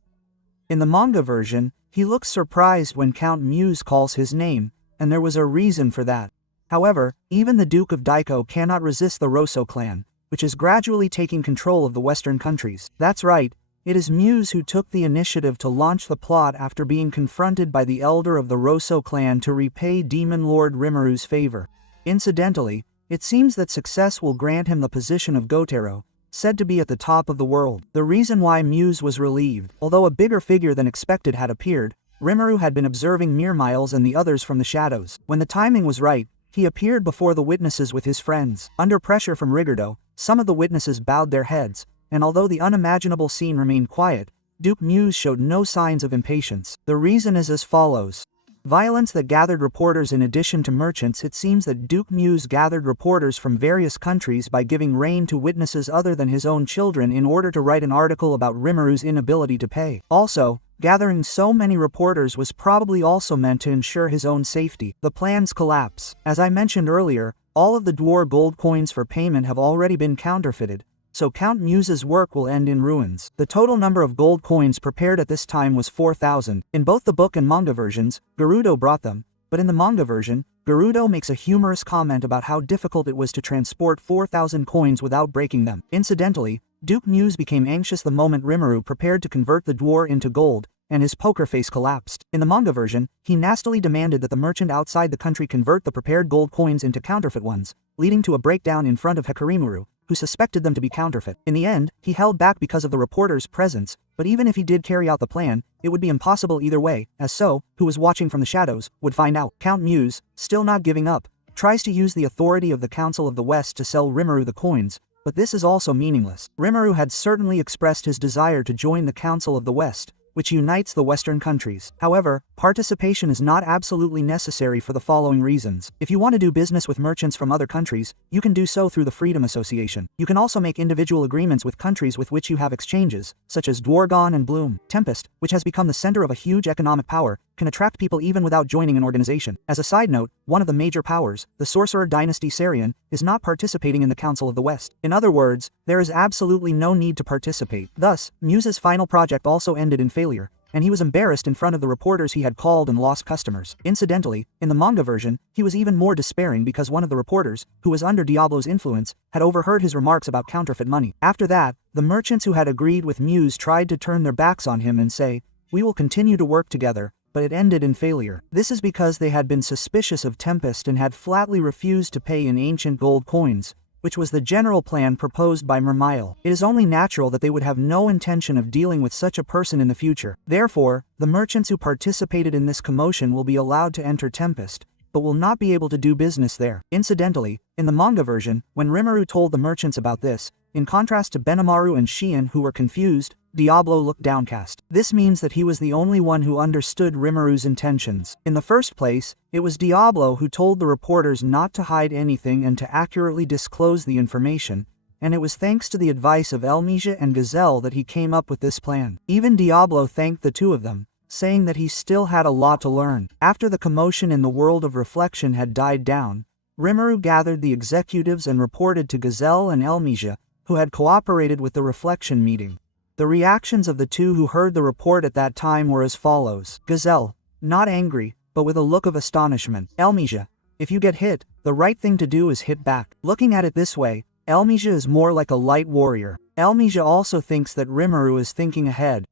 In the manga version, he looks surprised when Count Muse calls his name, and there was a reason for that. However, even the Duke of Daiko cannot resist the Rosso clan, which is gradually taking control of the Western countries. That's right, it is Muse who took the initiative to launch the plot after being confronted by the elder of the Rosso clan to repay Demon Lord Rimuru's favor. Incidentally, it seems that success will grant him the position of Gotero, said to be at the top of the world. The reason why Muse was relieved, although a bigger figure than expected had appeared, Rimuru had been observing Mirmiles and the others from the shadows. When the timing was right, he appeared before the witnesses with his friends. Under pressure from Rigordo, some of the witnesses bowed their heads, and although the unimaginable scene remained quiet, Duke Muse showed no signs of impatience. The reason is as follows. Violence that gathered reporters. In addition to merchants, it seems that Duke Muse gathered reporters from various countries by giving rein to witnesses other than his own children in order to write an article about Rimuru's inability to pay. Also, gathering so many reporters was probably also meant to ensure his own safety. The plan's collapse. As I mentioned earlier, all of the Dwar gold coins for payment have already been counterfeited, so Count Muse's work will end in ruins. The total number of gold coins prepared at this time was 4,000. In both the book and manga versions, Gerudo brought them, but in the manga version, Gerudo makes a humorous comment about how difficult it was to transport 4,000 coins without breaking them. Incidentally, Duke Muse became anxious the moment Rimuru prepared to convert the Dwar into gold, and his poker face collapsed. In the manga version, he nastily demanded that the merchant outside the country convert the prepared gold coins into counterfeit ones, leading to a breakdown in front of Hikarimuru, who suspected them to be counterfeit. In the end, he held back because of the reporter's presence, but even if he did carry out the plan, it would be impossible either way, as So, who was watching from the shadows, would find out. Count Muse, still not giving up, tries to use the authority of the Council of the West to sell Rimuru the coins, but this is also meaningless. Rimuru had certainly expressed his desire to join the Council of the West, which unites the Western countries. However, participation is not absolutely necessary for the following reasons. If you want to do business with merchants from other countries, you can do so through the Freedom Association. You can also make individual agreements with countries with which you have exchanges, such as Dwargon and Bloom. Tempest, which has become the center of a huge economic power, can attract people even without joining an organization. As a side note, one of the major powers, the Sorcerer Dynasty Sarian, is not participating in the Council of the West. In other words, there is absolutely no need to participate. Thus, Muse's final project also ended in failure, and he was embarrassed in front of the reporters he had called and lost customers. Incidentally, in the manga version, he was even more despairing because one of the reporters, who was under Diablo's influence, had overheard his remarks about counterfeit money. After that, the merchants who had agreed with Muse tried to turn their backs on him and say, "We will continue to work together," but it ended in failure. This is because they had been suspicious of Tempest and had flatly refused to pay in ancient gold coins, which was the general plan proposed by Mermail. It is only natural that they would have no intention of dealing with such a person in the future. Therefore, the merchants who participated in this commotion will be allowed to enter Tempest, but will not be able to do business there. Incidentally, in the manga version, when Rimuru told the merchants about this, in contrast to Benimaru and Shien who were confused, Diablo looked downcast. This means that he was the only one who understood Rimuru's intentions. In the first place, it was Diablo who told the reporters not to hide anything and to accurately disclose the information, and it was thanks to the advice of Elmisia and Gazelle that he came up with this plan. Even Diablo thanked the two of them, saying that he still had a lot to learn. After the commotion in the world of reflection had died down, Rimuru gathered the executives and reported to Gazelle and Elmisia, who had cooperated with the reflection meeting. The reactions of the two who heard the report at that time were as follows. Gazelle, not angry, but with a look of astonishment. Elmisia, if you get hit, the right thing to do is hit back. Looking at it this way, Elmisia is more like a light warrior. Elmisia also thinks that Rimuru is thinking ahead.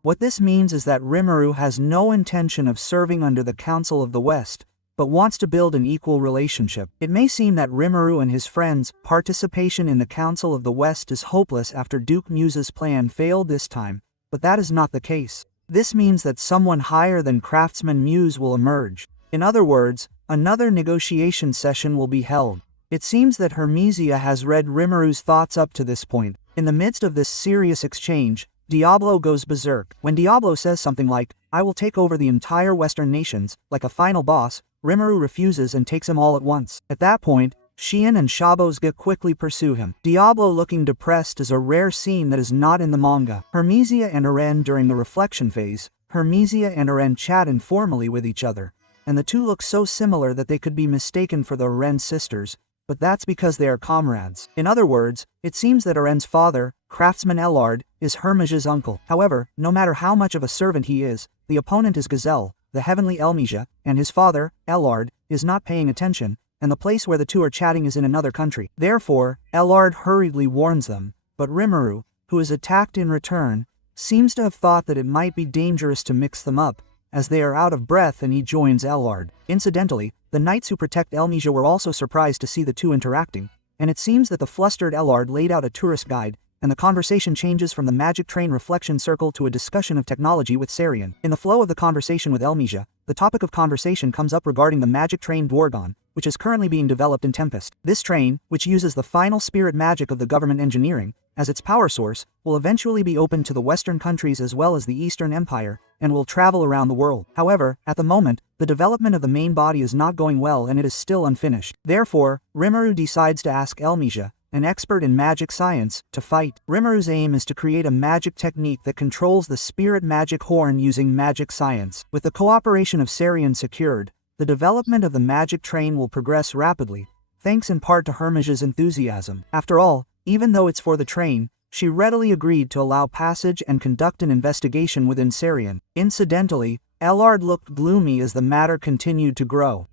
What this means is that Rimuru has no intention of serving under the Council of the West, but wants to build an equal relationship. It may seem that Rimuru and his friends' participation in the Council of the West is hopeless after Duke Muse's plan failed this time, but that is not the case. This means that someone higher than Craftsman Muse will emerge. In other words, another negotiation session will be held. It seems that Hermesia has read Rimuru's thoughts up to this point. In the midst of this serious exchange, Diablo goes berserk. When Diablo says something like, "I will take over the entire Western nations," like a final boss, Rimuru refuses and takes him all at once. At that point, Shien and Shabozga quickly pursue him. Diablo looking depressed is a rare scene that is not in the manga. Hermesia and Eren during the reflection phase, Hermesia and Eren chat informally with each other, and the two look so similar that they could be mistaken for the Eren sisters, but that's because they are comrades. In other words, it seems that Eren's father, Craftsman Ellard, is Hermesia's uncle. However, no matter how much of a servant he is, the opponent is Gazelle, the heavenly Elmisia, and his father, Ellard, is not paying attention, and the place where the two are chatting is in another country. Therefore, Ellard hurriedly warns them, but Rimuru, who is attacked in return, seems to have thought that it might be dangerous to mix them up, as they are out of breath, and he joins Ellard. Incidentally, the knights who protect Elmisia were also surprised to see the two interacting, and it seems that the flustered Ellard laid out a tourist guide, and the conversation changes from the magic train reflection circle to a discussion of technology with Sarian. In the flow of the conversation with Elmisia, the topic of conversation comes up regarding the magic train Dwargon, which is currently being developed in Tempest. This train, which uses the final spirit magic of the government engineering as its power source, will eventually be open to the Western countries as well as the Eastern Empire, and will travel around the world. However, at the moment, the development of the main body is not going well and it is still unfinished. Therefore, Rimuru decides to ask Elmisia, an expert in magic science, to fight. Rimuru's aim is to create a magic technique that controls the spirit magic horn using magic science. With the cooperation of Sarian secured, the development of the magic train will progress rapidly, thanks in part to Hermesia's enthusiasm. After all, even though it's for the train, she readily agreed to allow passage and conduct an investigation within Sarian. Incidentally, Ellard looked gloomy as the matter continued to grow.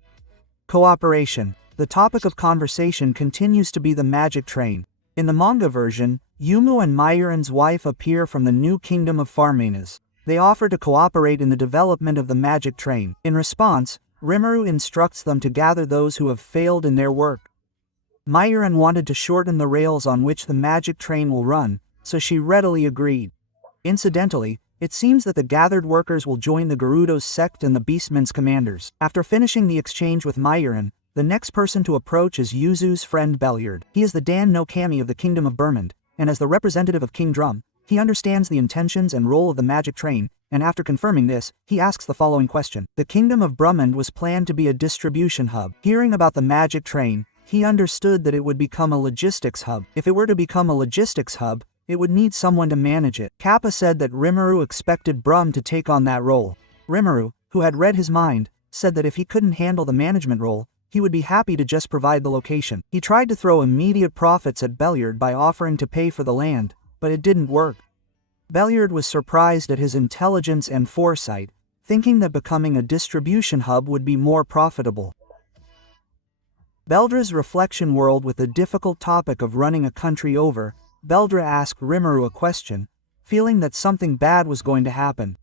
Cooperation. The topic of conversation continues to be the magic train. In the manga version, Yumu and Myuran's wife appear from the new kingdom of Farmanas. They offer to cooperate in the development of the magic train. In response, Rimuru instructs them to gather those who have failed in their work. Myron wanted to shorten the rails on which the magic train will run, so she readily agreed. Incidentally, it seems that the gathered workers will join the Gerudo's sect and the Beastmen's commanders. After finishing the exchange with Myron, the next person to approach is Yuzu's friend Belliard. He is the Dan no Kami of the Kingdom of Burmond, and as the representative of King Drum, he understands the intentions and role of the magic train, and after confirming this, he asks the following question. The Kingdom of Brummond was planned to be a distribution hub. Hearing about the magic train, he understood that it would become a logistics hub. If it were to become a logistics hub, it would need someone to manage it. Kappa said that Rimuru expected Brum to take on that role. Rimuru, who had read his mind, said that if he couldn't handle the management role, he would be happy to just provide the location. He tried to throw immediate profits at Belliard by offering to pay for the land, but it didn't work. Belliard was surprised at his intelligence and foresight, thinking that becoming a distribution hub would be more profitable. Beldra's reflection world. With the difficult topic of running a country over, Beldra asked Rimuru a question, feeling that something bad was going to happen.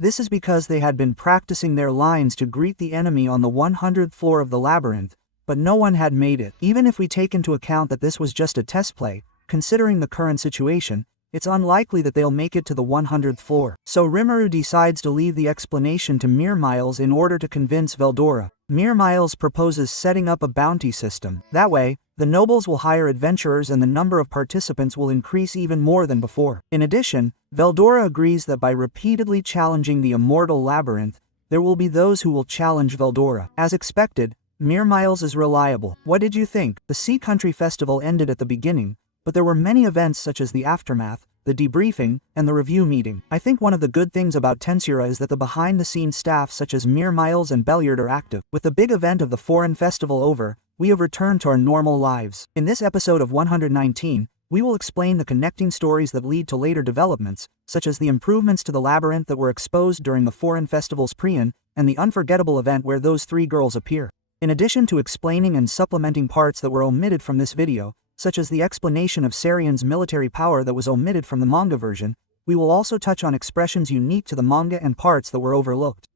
This is because they had been practicing their lines to greet the enemy on the 100th floor of the labyrinth, but no one had made it. Even if we take into account that this was just a test play, considering the current situation, it's unlikely that they'll make it to the 100th floor. So Rimuru decides to leave the explanation to Mirmiles in order to convince Veldora. Mirmiles proposes setting up a bounty system. That way, the nobles will hire adventurers and the number of participants will increase even more than before. In addition, Veldora agrees that by repeatedly challenging the immortal labyrinth, there will be those who will challenge Veldora. As expected, Mirmiles is reliable. What did you think? The Sea Country Festival ended at the beginning, but there were many events such as the aftermath, the debriefing, and the review meeting. I think one of the good things about Tensura is that the behind-the-scenes staff such as Mirmiles and Belliard are active. With the big event of the Foreign Festival over, we have returned to our normal lives. In this episode of 119, we will explain the connecting stories that lead to later developments, such as the improvements to the labyrinth that were exposed during the Foreign Festival's Prion, and the unforgettable event where those three girls appear. In addition to explaining and supplementing parts that were omitted from this video, such as the explanation of Sarian's military power that was omitted from the manga version, we will also touch on expressions unique to the manga and parts that were overlooked.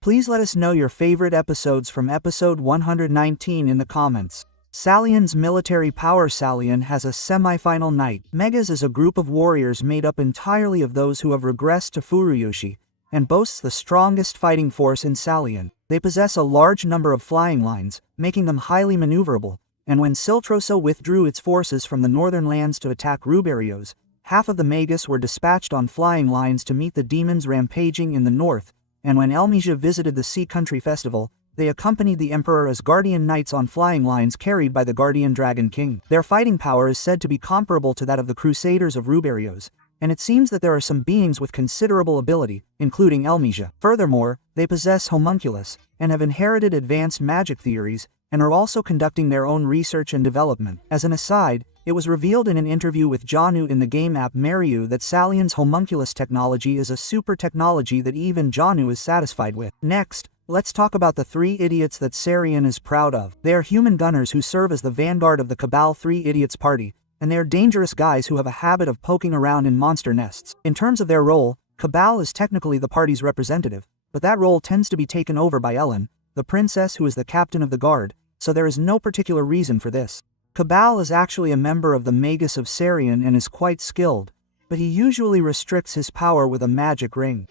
Please let us know your favorite episodes from episode 119 in the comments. Salian's military power. Salian has a semi-final night. Megas is a group of warriors made up entirely of those who have regressed to Furuyoshi, and boasts the strongest fighting force in Salian. They possess a large number of flying lines, making them highly maneuverable, and when Siltroso withdrew its forces from the northern lands to attack Ruberios, half of the Magus were dispatched on flying lines to meet the demons rampaging in the north, and when Elmisia visited the Sea Country Festival, they accompanied the Emperor as guardian knights on flying lines carried by the Guardian Dragon King. Their fighting power is said to be comparable to that of the Crusaders of Ruberios, and it seems that there are some beings with considerable ability, including Elmisia. Furthermore, they possess homunculus, and have inherited advanced magic theories, and are also conducting their own research and development. As an aside, it was revealed in an interview with Janu in the game app Mariu that Salian's homunculus technology is a super technology that even Janu is satisfied with. Next, let's talk about the three idiots that Sarian is proud of. They are human gunners who serve as the vanguard of the Cabal Three Idiots party, and they are dangerous guys who have a habit of poking around in monster nests. In terms of their role, Cabal is technically the party's representative, but that role tends to be taken over by Ellen, the princess who is the captain of the guard, so there is no particular reason for this. Cabal is actually a member of the Magus of Sarian and is quite skilled, but he usually restricts his power with a magic ring.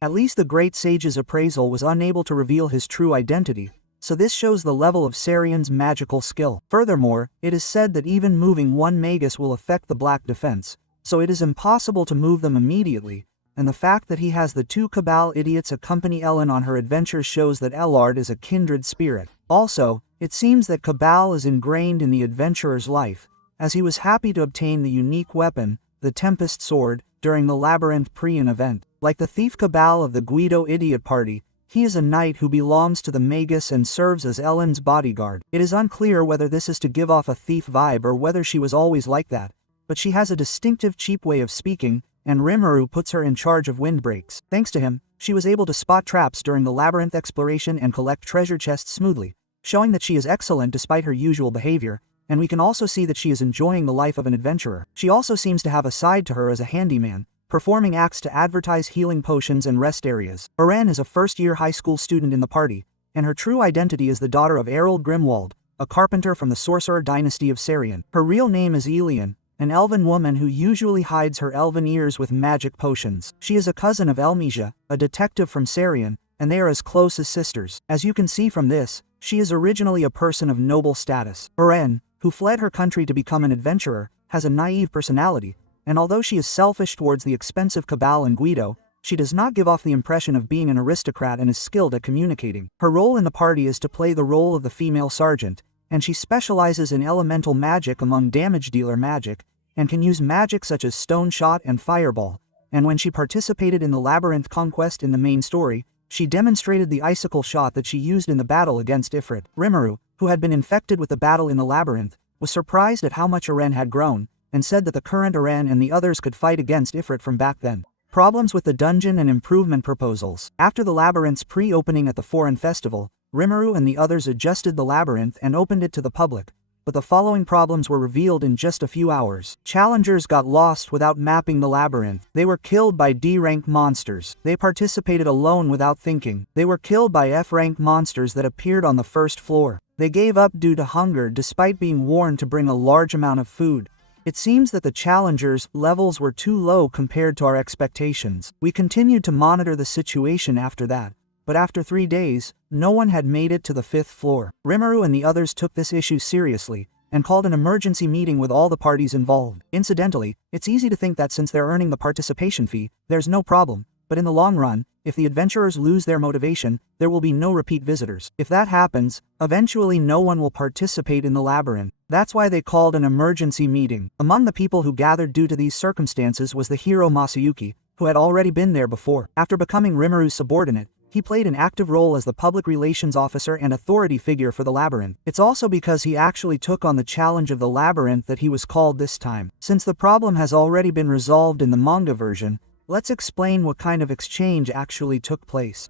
At least the Great Sage's appraisal was unable to reveal his true identity, so this shows the level of Sarian's magical skill. Furthermore, it is said that even moving one Magus will affect the Black Defense, so it is impossible to move them immediately, and the fact that he has the two Cabal idiots accompany Ellen on her adventures shows that Ellard is a kindred spirit. Also, it seems that Cabal is ingrained in the adventurer's life, as he was happy to obtain the unique weapon, the Tempest Sword, during the Labyrinth Prion event. Like the thief Cabal of the Guido Idiot Party, he is a knight who belongs to the Magus and serves as Ellen's bodyguard. It is unclear whether this is to give off a thief vibe or whether she was always like that, but she has a distinctive cheap way of speaking, and Rimuru puts her in charge of windbreaks. Thanks to him, she was able to spot traps during the labyrinth exploration and collect treasure chests smoothly, showing that she is excellent despite her usual behavior, and we can also see that she is enjoying the life of an adventurer. She also seems to have a side to her as a handyman, performing acts to advertise healing potions and rest areas. Aren is a first-year high school student in the party, and her true identity is the daughter of Errol Grimwald, a carpenter from the sorcerer dynasty of Sarian. Her real name is Elian, an elven woman who usually hides her elven ears with magic potions. She is a cousin of Elmesia, a detective from Sarian, and they are as close as sisters. As you can see from this, she is originally a person of noble status. Eren, who fled her country to become an adventurer, has a naive personality, and although she is selfish towards the expensive Cabal and Guido, she does not give off the impression of being an aristocrat and is skilled at communicating. Her role in the party is to play the role of the female sergeant, and she specializes in elemental magic among damage dealer magic, and can use magic such as stone shot and fireball, and when she participated in the labyrinth conquest in the main story, she demonstrated the icicle shot that she used in the battle against Ifrit. Rimuru, who had been infected with the battle in the labyrinth, was surprised at how much Eren had grown, and said that the current Eren and the others could fight against Ifrit from back then. Problems with the dungeon and improvement proposals. After the labyrinth's pre-opening at the Foreign Festival, Rimuru and the others adjusted the labyrinth and opened it to the public, but the following problems were revealed in just a few hours. Challengers got lost without mapping the labyrinth. They were killed by D-rank monsters. They participated alone without thinking. They were killed by F-rank monsters that appeared on the first floor. They gave up due to hunger despite being warned to bring a large amount of food. It seems that the challengers' levels were too low compared to our expectations. We continued to monitor the situation after that, but after 3 days, no one had made it to the 5th floor. Rimuru and the others took this issue seriously, and called an emergency meeting with all the parties involved. Incidentally, it's easy to think that since they're earning the participation fee, there's no problem, but in the long run, if the adventurers lose their motivation, there will be no repeat visitors. If that happens, eventually no one will participate in the labyrinth. That's why they called an emergency meeting. Among the people who gathered due to these circumstances was the hero Masayuki, who had already been there before. After becoming Rimuru's subordinate, he played an active role as the public relations officer and authority figure for the labyrinth. It's also because he actually took on the challenge of the labyrinth that he was called this time. Since the problem has already been resolved in the manga version, let's explain what kind of exchange actually took place.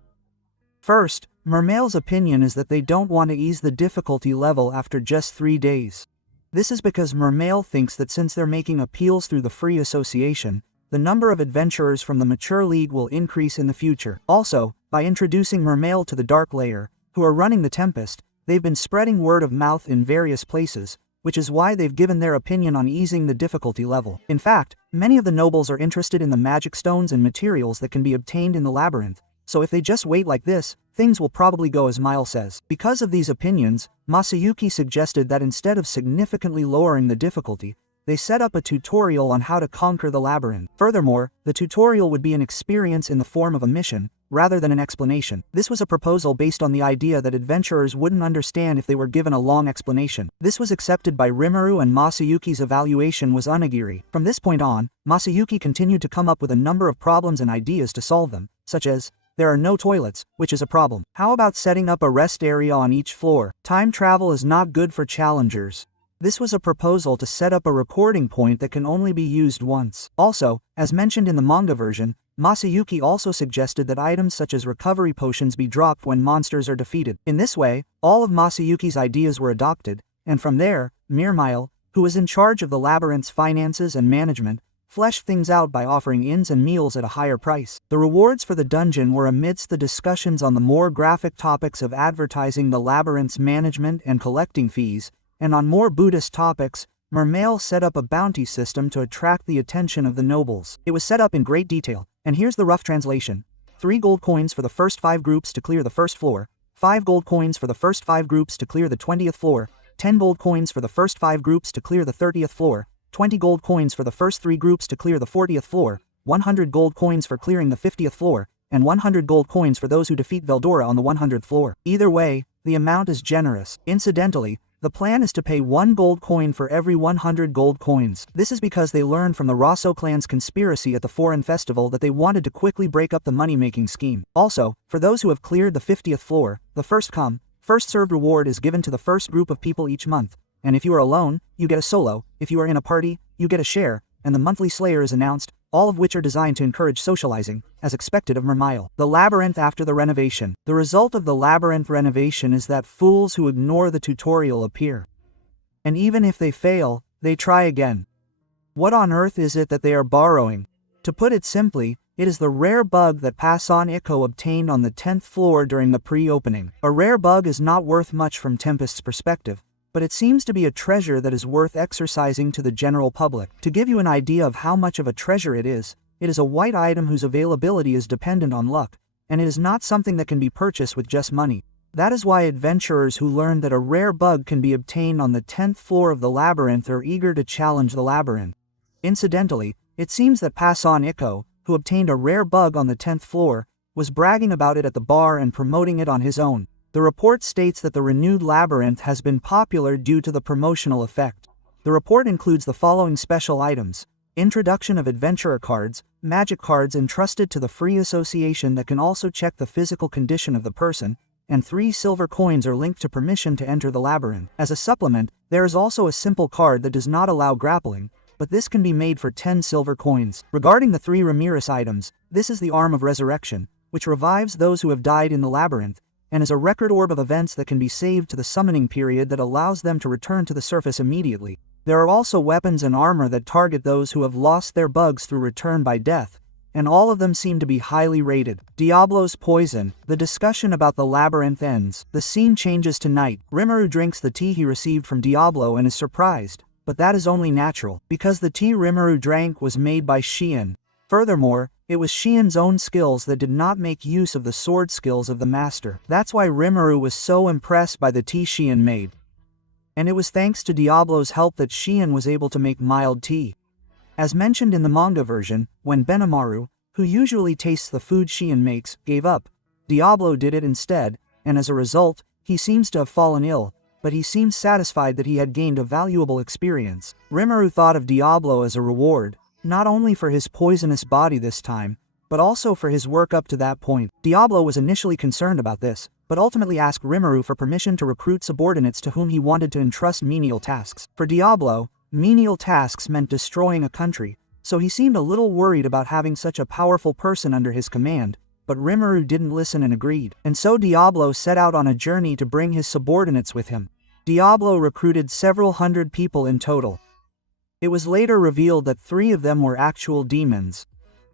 First, Mermail's opinion is that they don't want to ease the difficulty level after just 3 days. This is because Mermail thinks that since they're making appeals through the free association, the number of adventurers from the mature league will increase in the future. Also, by introducing Mermail to the Dark Layer, who are running the Tempest, they've been spreading word of mouth in various places, which is why they've given their opinion on easing the difficulty level. In fact, many of the nobles are interested in the magic stones and materials that can be obtained in the labyrinth, so if they just wait like this, things will probably go as Mile says. Because of these opinions, Masayuki suggested that instead of significantly lowering the difficulty, they set up a tutorial on how to conquer the labyrinth. Furthermore, the tutorial would be an experience in the form of a mission, rather than an explanation. This was a proposal based on the idea that adventurers wouldn't understand if they were given a long explanation. This was accepted by Rimuru, and Masayuki's evaluation was onigiri. From this point on, Masayuki continued to come up with a number of problems and ideas to solve them, such as, there are no toilets, which is a problem. How about setting up a rest area on each floor? Time travel is not good for challengers. This was a proposal to set up a recording point that can only be used once. Also, as mentioned in the manga version, Masayuki also suggested that items such as recovery potions be dropped when monsters are defeated. In this way, all of Masayuki's ideas were adopted, and from there, Mirmile, who was in charge of the labyrinth's finances and management, fleshed things out by offering inns and meals at a higher price. The rewards for the dungeon were amidst the discussions on the more graphic topics of advertising the labyrinth's management and collecting fees, and on more Buddhist topics, Mermail set up a bounty system to attract the attention of the nobles. It was set up in great detail, and here's the rough translation. 3 gold coins for the first 5 groups to clear the first floor, 5 gold coins for the first 5 groups to clear the 20th floor, 10 gold coins for the first 5 groups to clear the 30th floor, 20 gold coins for the first 3 groups to clear the 40th floor, 100 gold coins for clearing the 50th floor, and 100 gold coins for those who defeat Veldora on the 100th floor. Either way, the amount is generous. Incidentally, the plan is to pay 1 gold coin for every 100 gold coins. This is because they learned from the Rosso clan's conspiracy at the Foreign Festival that they wanted to quickly break up the money-making scheme. Also, for those who have cleared the 50th floor, the first come, first served reward is given to the first group of people each month, and if you are alone, you get a solo, if you are in a party, you get a share, and the monthly slayer is announced, all of which are designed to encourage socializing, as expected of Mermile. The labyrinth after the renovation. The result of the labyrinth renovation is that fools who ignore the tutorial appear. And even if they fail, they try again. What on earth is it that they are borrowing? To put it simply, it is the rare bug that Passon Ikko obtained on the 10th floor during the pre-opening. A rare bug is not worth much from Tempest's perspective, but it seems to be a treasure that is worth exercising to the general public. To give you an idea of how much of a treasure it is a white item whose availability is dependent on luck, and it is not something that can be purchased with just money. That is why adventurers who learn that a rare bug can be obtained on the 10th floor of the labyrinth are eager to challenge the labyrinth. Incidentally, it seems that Passon Iko, who obtained a rare bug on the 10th floor, was bragging about it at the bar and promoting it on his own. The report states that the renewed labyrinth has been popular due to the promotional effect. The report includes the following special items: introduction of adventurer cards, magic cards entrusted to the free association that can also check the physical condition of the person, and 3 silver coins are linked to permission to enter the labyrinth. As a supplement, there is also a simple card that does not allow grappling, but this can be made for 10 silver coins. Regarding the 3 Ramirez items, this is the Arm of Resurrection, which revives those who have died in the labyrinth, and is a record orb of events that can be saved to the summoning period that allows them to return to the surface immediately. There are also weapons and armor that target those who have lost their bugs through return by death, and all of them seem to be highly rated. Diablo's Poison. The discussion about the labyrinth ends. The scene changes to night. Rimuru drinks the tea he received from Diablo and is surprised, but that is only natural, because the tea Rimuru drank was made by Xian. Furthermore, it was Xian's own skills that did not make use of the sword skills of the master. That's why Rimuru was so impressed by the tea Xian made. And it was thanks to Diablo's help that Xian was able to make mild tea. As mentioned in the manga version, when Benimaru, who usually tastes the food Xian makes, gave up, Diablo did it instead, and as a result, he seems to have fallen ill, but he seems satisfied that he had gained a valuable experience. Rimuru thought of Diablo as a reward, not only for his poisonous body this time, but also for his work up to that point. Diablo was initially concerned about this, but ultimately asked Rimuru for permission to recruit subordinates to whom he wanted to entrust menial tasks. For Diablo, menial tasks meant destroying a country, so he seemed a little worried about having such a powerful person under his command, but Rimuru didn't listen and agreed. And so Diablo set out on a journey to bring his subordinates with him. Diablo recruited several hundred people in total. It was later revealed that 3 of them were actual demons.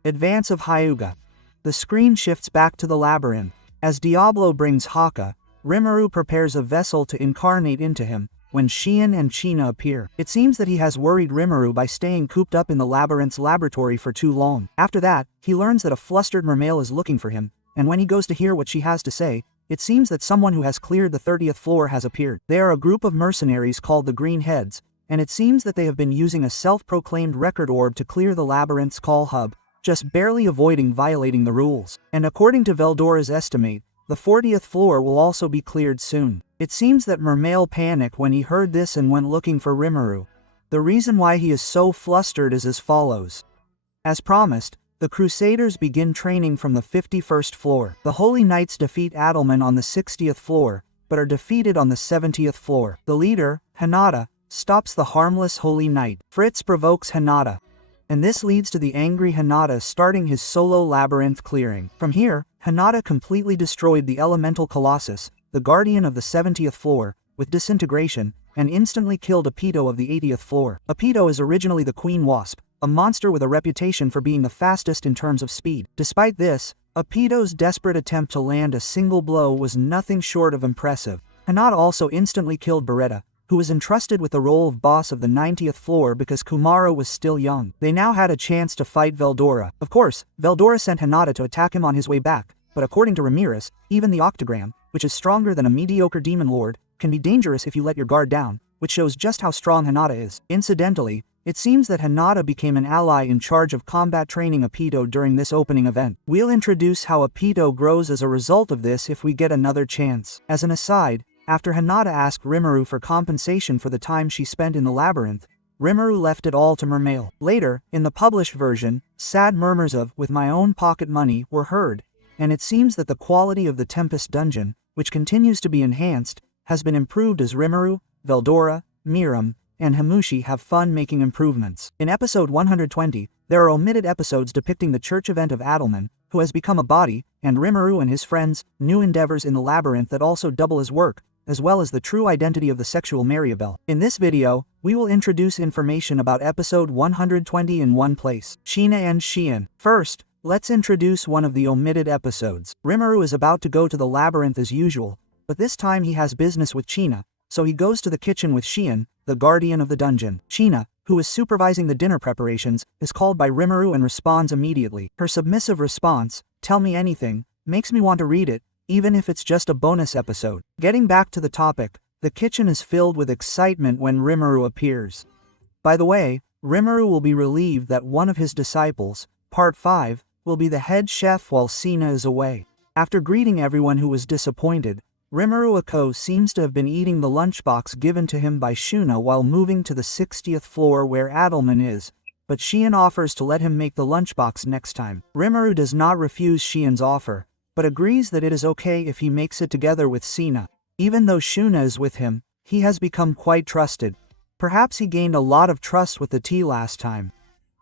Advance of Hyuga. The screen shifts back to the labyrinth. As Diablo brings Haka, Rimuru prepares a vessel to incarnate into him, when Xian and China appear. It seems that he has worried Rimuru by staying cooped up in the labyrinth's laboratory for too long. After that, he learns that a flustered mermail is looking for him, and when he goes to hear what she has to say, it seems that someone who has cleared the 30th floor has appeared. They are a group of mercenaries called the Green Heads, and it seems that they have been using a self-proclaimed record orb to clear the labyrinth's call hub, just barely avoiding violating the rules. And according to Veldora's estimate, the 40th floor will also be cleared soon. It seems that Mermail panicked when he heard this and went looking for Rimuru. The reason why he is so flustered is as follows. As promised, the Crusaders begin training from the 51st floor. The Holy Knights defeat Adelman on the 60th floor, but are defeated on the 70th floor. The leader, Hinata, stops the harmless Holy Knight. Fritz provokes Hinata, and this leads to the angry Hinata starting his solo labyrinth clearing. From here, Hinata completely destroyed the Elemental Colossus, the guardian of the 70th floor, with disintegration, and instantly killed Apito of the 80th floor. Apito is originally the Queen Wasp, a monster with a reputation for being the fastest in terms of speed. Despite this, Apito's desperate attempt to land a single blow was nothing short of impressive. Hinata also instantly killed Beretta, who was entrusted with the role of boss of the 90th floor because Kumara was still young. They now had a chance to fight Veldora. Of course, Veldora sent Hinata to attack him on his way back, but according to Ramirez, even the Octogram, which is stronger than a mediocre demon lord, can be dangerous if you let your guard down, which shows just how strong Hinata is. Incidentally, it seems that Hinata became an ally in charge of combat training Apito during this opening event. We'll introduce how Apito grows as a result of this if we get another chance. As an aside, after Hinata asked Rimuru for compensation for the time she spent in the labyrinth, Rimuru left it all to Mermail. Later, in the published version, sad murmurs of "with my own pocket money" were heard, and it seems that the quality of the Tempest dungeon, which continues to be enhanced, has been improved as Rimuru, Veldora, Miram, and Himushi have fun making improvements. In episode 120, there are omitted episodes depicting the church event of Adelman, who has become a body, and Rimuru and his friends' new endeavors in the labyrinth that also double as work, as well as the true identity of the sexual Mariabelle. In this video, we will introduce information about episode 120 in one place. China and Xian. First, let's introduce one of the omitted episodes. Rimuru is about to go to the labyrinth as usual, but this time he has business with China, so he goes to the kitchen with Xian, the guardian of the dungeon. Sheena, who is supervising the dinner preparations, is called by Rimuru and responds immediately. Her submissive response, "Tell me anything," makes me want to read it, even if it's just a bonus episode. Getting back to the topic, the kitchen is filled with excitement when Rimuru appears. By the way, Rimuru will be relieved that one of his disciples, Part 5, will be the head chef while Sina is away. After greeting everyone who was disappointed, Rimuru Ako seems to have been eating the lunchbox given to him by Shuna while moving to the 60th floor where Adelman is, but Xian offers to let him make the lunchbox next time. Rimuru does not refuse Xian's offer, but agrees that it is okay if he makes it together with Sina. Even though Shuna is with him, he has become quite trusted. Perhaps he gained a lot of trust with the tea last time.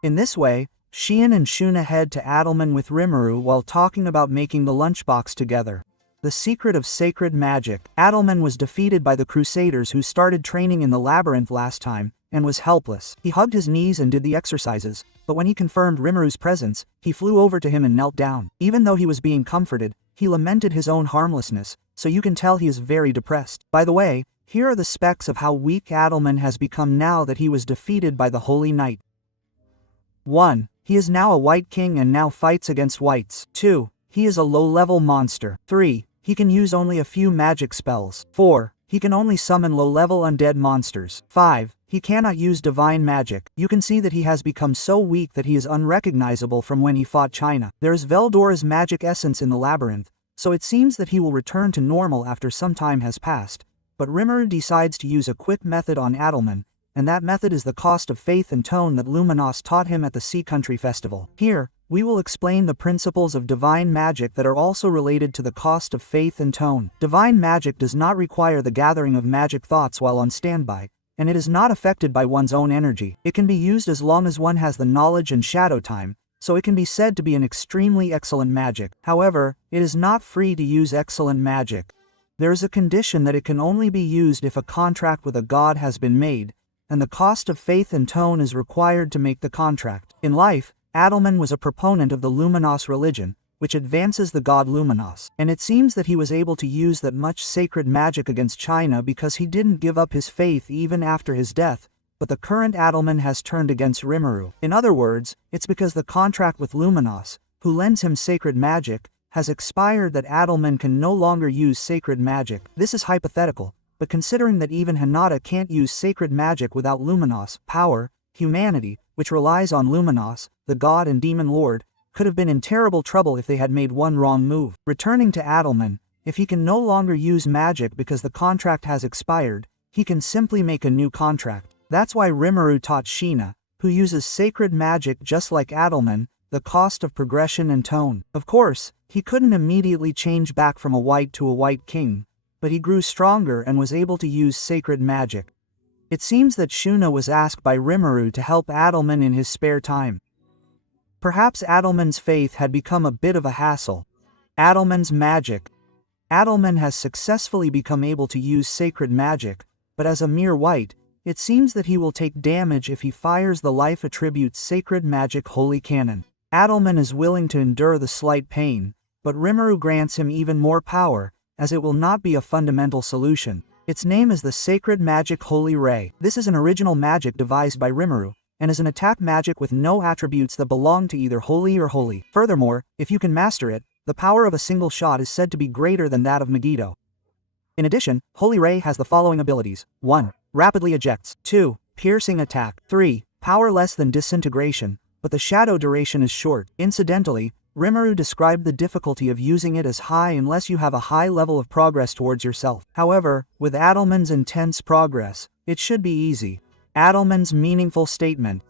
In this way, Xian and Shuna head to Adelman with Rimuru while talking about making the lunchbox together. The secret of sacred magic. Adelman was defeated by the Crusaders who started training in the labyrinth last time, and was helpless. He hugged his knees and did the exercises, but when he confirmed Rimuru's presence, he flew over to him and knelt down. Even though he was being comforted, he lamented his own harmlessness, so you can tell he is very depressed. By the way, here are the specs of how weak Adelman has become now that he was defeated by the Holy Knight. 1. He is now a white king and now fights against whites. 2. He is a low-level monster. 3. He can use only a few magic spells. 4. He can only summon low-level undead monsters. 5. He cannot use divine magic. You can see that he has become so weak that he is unrecognizable from when he fought China. There is Veldora's magic essence in the labyrinth, so it seems that he will return to normal after some time has passed. But Rimuru decides to use a quick method on Adelman, and that method is the cost of faith and tone that Luminos taught him at the Sea Country Festival. Here, we will explain the principles of divine magic that are also related to the cost of faith and tone. Divine magic does not require the gathering of magic thoughts while on standby, and it is not affected by one's own energy. It can be used as long as one has the knowledge and shadow time, so it can be said to be an extremely excellent magic. However, it is not free to use excellent magic. There is a condition that it can only be used if a contract with a god has been made, and the cost of faith and tone is required to make the contract. In life, Adelman was a proponent of the Luminos religion, which advances the god Luminos, and it seems that he was able to use that much sacred magic against China because he didn't give up his faith even after his death, but the current Adelman has turned against Rimuru. In other words, it's because the contract with Luminos, who lends him sacred magic, has expired that Adelman can no longer use sacred magic. This is hypothetical, but considering that even Hinata can't use sacred magic without Luminos, power, humanity, which relies on Luminos, the god and demon lord, could have been in terrible trouble if they had made one wrong move. Returning to Adelman, if he can no longer use magic because the contract has expired, he can simply make a new contract. That's why Rimuru taught Sheena, who uses sacred magic just like Adelman, the cost of progression and tone. Of course, he couldn't immediately change back from a white to a white king, but he grew stronger and was able to use sacred magic. It seems that Shuna was asked by Rimuru to help Adelman in his spare time. Perhaps Adelman's faith had become a bit of a hassle. Adelman's magic. Adelman has successfully become able to use sacred magic, but as a mere white, it seems that he will take damage if he fires the life attribute's sacred magic holy cannon. Adelman is willing to endure the slight pain, but Rimuru grants him even more power, as it will not be a fundamental solution. Its name is the Sacred Magic Holy Ray. This is an original magic devised by Rimuru, and is an attack magic with no attributes that belong to either holy or holy. Furthermore, if you can master it, the power of a single shot is said to be greater than that of Megiddo. In addition, Holy Ray has the following abilities. 1. Rapidly ejects. 2. Piercing attack. 3. Power less than disintegration, but the shadow duration is short. Incidentally, Rimuru described the difficulty of using it as high unless you have a high level of progress towards yourself. However, with Adelman's intense progress, it should be easy. Adelman's meaningful statement.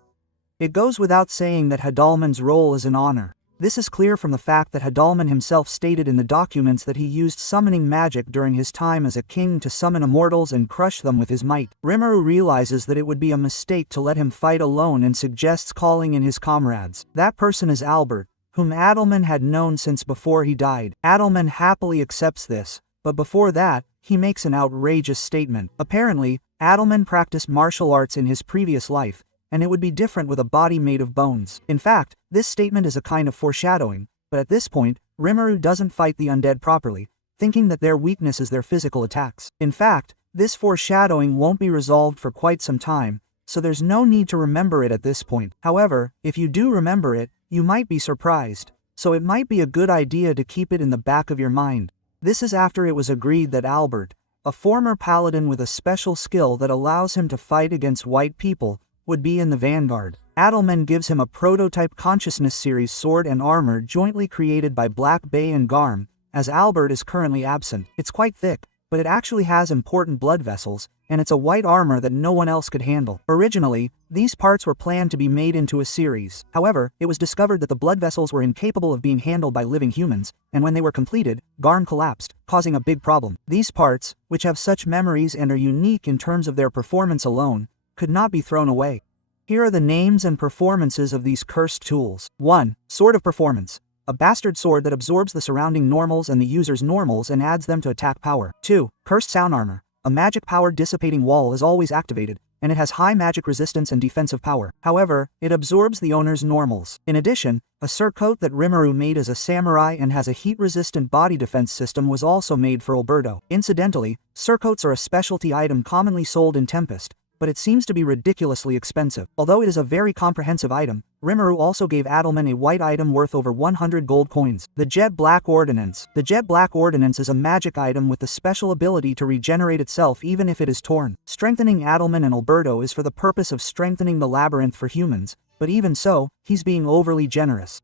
It goes without saying that Hadalman's role is an honor. This is clear from the fact that Hadalman himself stated in the documents that he used summoning magic during his time as a king to summon immortals and crush them with his might. Rimuru realizes that it would be a mistake to let him fight alone and suggests calling in his comrades. That person is Albert, whom Adelman had known since before he died. Adelman happily accepts this, but before that, he makes an outrageous statement. Apparently, Adelman practiced martial arts in his previous life, and it would be different with a body made of bones. In fact, this statement is a kind of foreshadowing, but at this point, Rimuru doesn't fight the undead properly, thinking that their weakness is their physical attacks. In fact, This foreshadowing won't be resolved for quite some time, so there's no need to remember it at this point. However, if you do remember it, you might be surprised, so it might be a good idea to keep it in the back of your mind. This is after it was agreed that Albert, a former paladin with a special skill that allows him to fight against white people, would be in the vanguard. Adelman gives him a prototype consciousness series sword and armor jointly created by Black Bay and Garm, as Albert is currently absent. It's quite thick, but it actually has important blood vessels, and it's a white armor that no one else could handle. Originally, these parts were planned to be made into a series. However, it was discovered that the blood vessels were incapable of being handled by living humans, and when they were completed, Garm collapsed, causing a big problem. These parts, which have such memories and are unique in terms of their performance alone, could not be thrown away. Here are the names and performances of these cursed tools. 1. Sword of Performance. A bastard sword that absorbs the surrounding normals and the user's normals and adds them to attack power. 2. Cursed Sound Armor. A magic power dissipating wall is always activated, and it has high magic resistance and defensive power. However, it absorbs the owner's normals. In addition, a surcoat that Rimuru made as a samurai and has a heat-resistant body defense system was also made for Alberto. Incidentally, surcoats are a specialty item commonly sold in Tempest, but it seems to be ridiculously expensive. Although it is a very comprehensive item, Rimuru also gave Adelman a white item worth over 100 gold coins. The Jet Black Ordnance. The Jet Black Ordnance is a magic item with the special ability to regenerate itself even if it is torn. Strengthening Adelman and Alberto is for the purpose of strengthening the labyrinth for humans, but even so, he's being overly generous.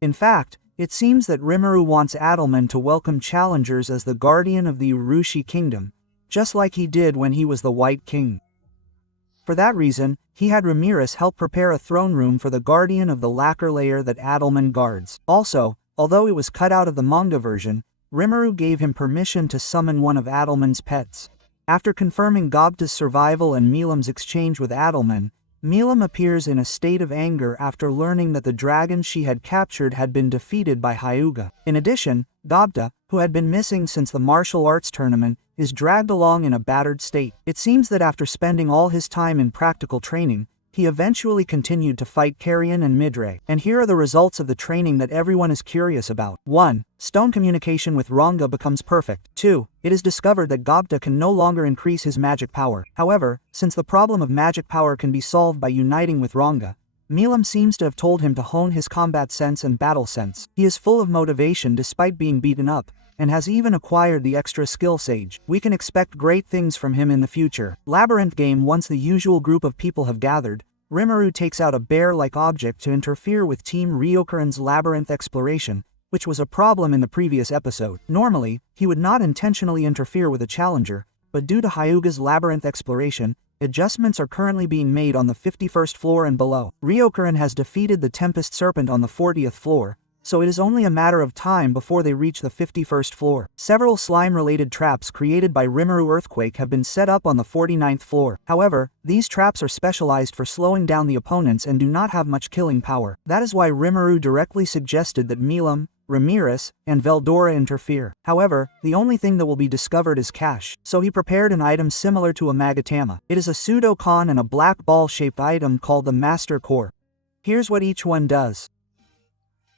In fact, it seems that Rimuru wants Adelman to welcome challengers as the guardian of the Urushi Kingdom, just like he did when he was the White King. For that reason, he had Ramirez help prepare a throne room for the guardian of the lacquer layer that Adelman guards. Also, although it was cut out of the manga version, Rimuru gave him permission to summon one of Adelman's pets. After confirming Gobta's survival and Milam's exchange with Adelman, Milam appears in a state of anger after learning that the dragon she had captured had been defeated by Hyuga. In addition, Gobta, who had been missing since the martial arts tournament, is dragged along in a battered state. It seems that after spending all his time in practical training, he eventually continued to fight Carrion and Midray. And here are the results of the training that everyone is curious about. 1. Stone communication with Ranga becomes perfect. 2. It is discovered that Gobta can no longer increase his magic power. However, since the problem of magic power can be solved by uniting with Ranga, Milam seems to have told him to hone his combat sense and battle sense. He is full of motivation despite being beaten up, and has even acquired the extra skill Sage. We can expect great things from him in the future. Labyrinth game. Once the usual group of people have gathered, Rimuru takes out a bear-like object to interfere with Team Ryokuren's labyrinth exploration, which was a problem in the previous episode. Normally, he would not intentionally interfere with a challenger, but due to Hyuga's labyrinth exploration, adjustments are currently being made on the 51st floor and below. Ryokuren has defeated the Tempest Serpent on the 40th floor, so it is only a matter of time before they reach the 51st floor. Several slime-related traps created by Rimuru Earthquake have been set up on the 49th floor. However, these traps are specialized for slowing down the opponents and do not have much killing power. That is why Rimuru directly suggested that Milam, Ramirez, and Veldora interfere. However, the only thing that will be discovered is cash, so he prepared an item similar to a Magatama. It is a pseudo-con and a black ball-shaped item called the Master Core. Here's what each one does.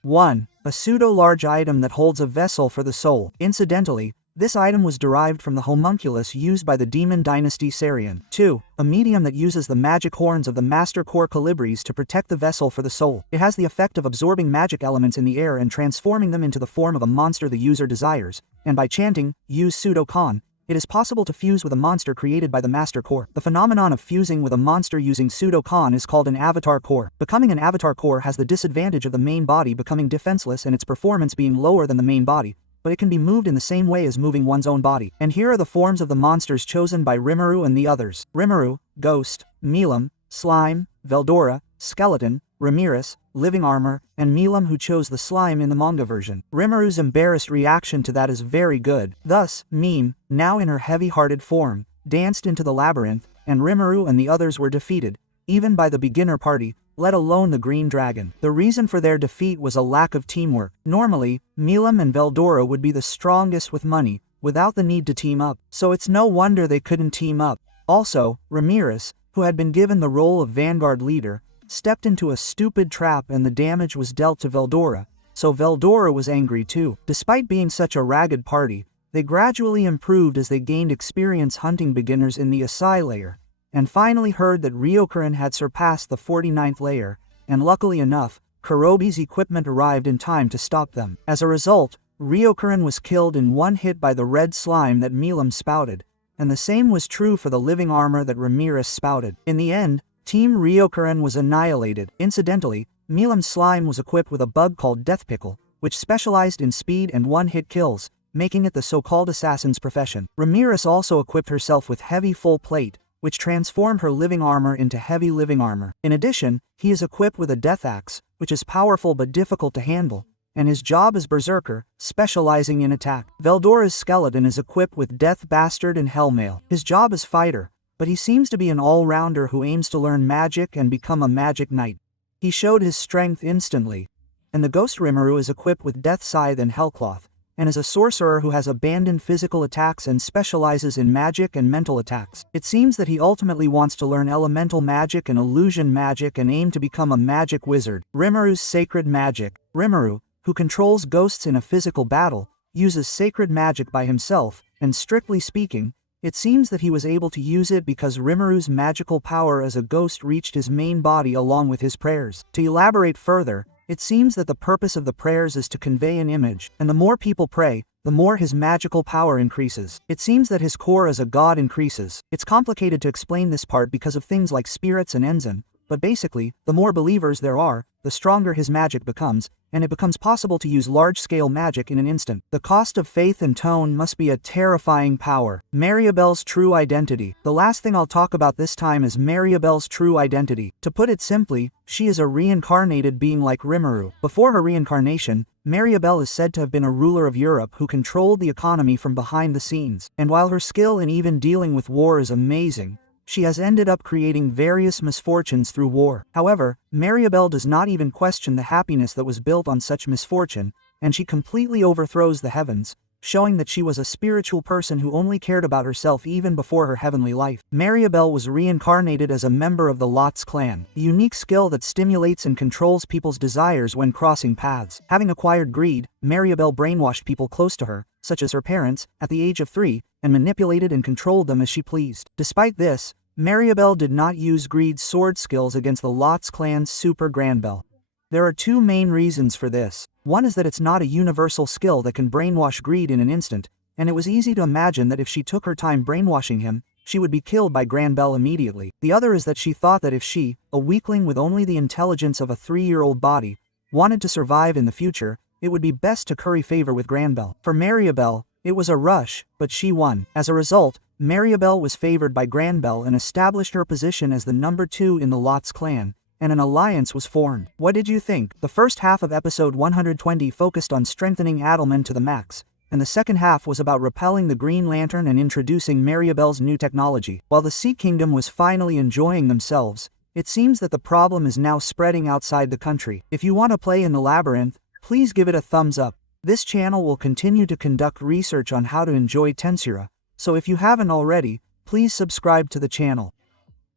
1. A pseudo-large item that holds a vessel for the soul. Incidentally, this item was derived from the homunculus used by the Demon Dynasty Sarian. 2. A medium that uses the magic horns of the Master Core Colibris to protect the vessel for the soul. It has the effect of absorbing magic elements in the air and transforming them into the form of a monster the user desires, and by chanting, use pseudo-con, it is possible to fuse with a monster created by the Master Core. The phenomenon of fusing with a monster using pseudo-con is called an avatar core. Becoming an avatar core has the disadvantage of the main body becoming defenseless and its performance being lower than the main body, but it can be moved in the same way as moving one's own body. And here are the forms of the monsters chosen by Rimuru and the others. Rimuru, Ghost, Milam, Slime, Veldora, Skeleton, Ramirez, Living Armor, and Milam, who chose the slime in the manga version. Rimuru's embarrassed reaction to that is very good. Thus, Mime, now in her heavy-hearted form, danced into the labyrinth, and Rimuru and the others were defeated, even by the beginner party, let alone the Green Dragon. The reason for their defeat was a lack of teamwork. Normally, Milam and Veldora would be the strongest with money, without the need to team up, so it's no wonder they couldn't team up. Also, Ramirez, who had been given the role of Vanguard leader, stepped into a stupid trap and the damage was dealt to Veldora, so Veldora was angry too. Despite being such a ragged party, They gradually improved as they gained experience hunting beginners in the Asai layer, and finally heard that Ryokuren had surpassed the 49th layer, and luckily enough, Kurobi's equipment arrived in time to stop them. As a result, Ryokuren was killed in one hit by the red slime that Milam spouted, and the same was true for the living armor that Ramirez spouted. In the end, Team Ryokuren was annihilated. Incidentally, Milam's slime was equipped with a bug called Death Pickle, which specialized in speed and one-hit kills, making it the so-called assassin's profession. Ramirez also equipped herself with heavy full plate, which transformed her living armor into heavy living armor. In addition, he is equipped with a death axe, which is powerful but difficult to handle, and his job is Berserker, specializing in attack. Veldora's skeleton is equipped with Death Bastard and Hellmail. His job is Fighter, but he seems to be an all-rounder who aims to learn magic and become a magic knight. He showed his strength instantly. And the Ghost Rimuru is equipped with Death Scythe and Hellcloth, and is a sorcerer who has abandoned physical attacks and specializes in magic and mental attacks. It seems that he ultimately wants to learn elemental magic and illusion magic and aim to become a magic wizard. Rimuru's sacred magic. Rimuru, who controls ghosts in a physical battle, uses sacred magic by himself, and strictly speaking, it seems that he was able to use it because Rimuru's magical power as a ghost reached his main body along with his prayers. To elaborate further, it seems that the purpose of the prayers is to convey an image, and the more people pray, the more his magical power increases. It seems that his core as a god increases. It's complicated to explain this part because of things like spirits and Enzin, but basically, the more believers there are, the stronger his magic becomes, and it becomes possible to use large-scale magic in an instant. The cost of faith and tone must be a terrifying power. Mariabelle's true identity. The last thing I'll talk about this time is Mariabelle's true identity. To put it simply, she is a reincarnated being like Rimuru. Before her reincarnation, Mariabelle is said to have been a ruler of Europe who controlled the economy from behind the scenes. And while her skill in even dealing with war is amazing, she has ended up creating various misfortunes through war. However, Mariabelle does not even question the happiness that was built on such misfortune, and she completely overthrows the heavens, showing that she was a spiritual person who only cared about herself even before her heavenly life. Mariabelle was reincarnated as a member of the Lot's clan, a unique skill that stimulates and controls people's desires when crossing paths. Having acquired greed, Mariabelle brainwashed people close to her, such as her parents, at the age of 3, and manipulated and controlled them as she pleased. Despite this, Mariabelle did not use Greed's sword skills against the Lot's clan's Super Granbelle. There are two main reasons for this. One is that it's not a universal skill that can brainwash Greed in an instant, and it was easy to imagine that if she took her time brainwashing him, she would be killed by Granbelle immediately. The other is that she thought that if she, a weakling with only the intelligence of a 3-year-old body, wanted to survive in the future, it would be best to curry favor with Granbelle. For Mariabelle, it was a rush, but she won. As a result, Mariabelle was favored by Granbelle and established her position as the number 2 in the Lot's clan, and an alliance was formed. What did you think? The first half of episode 120 focused on strengthening Adelman to the max, and the second half was about repelling the Green Lantern and introducing Mariabelle's new technology. While the Sea Kingdom was finally enjoying themselves, it seems that the problem is now spreading outside the country. If you want to play in the labyrinth, please give it a thumbs up. This channel will continue to conduct research on how to enjoy Tensura, so if you haven't already, please subscribe to the channel.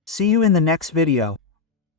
See you in the next video.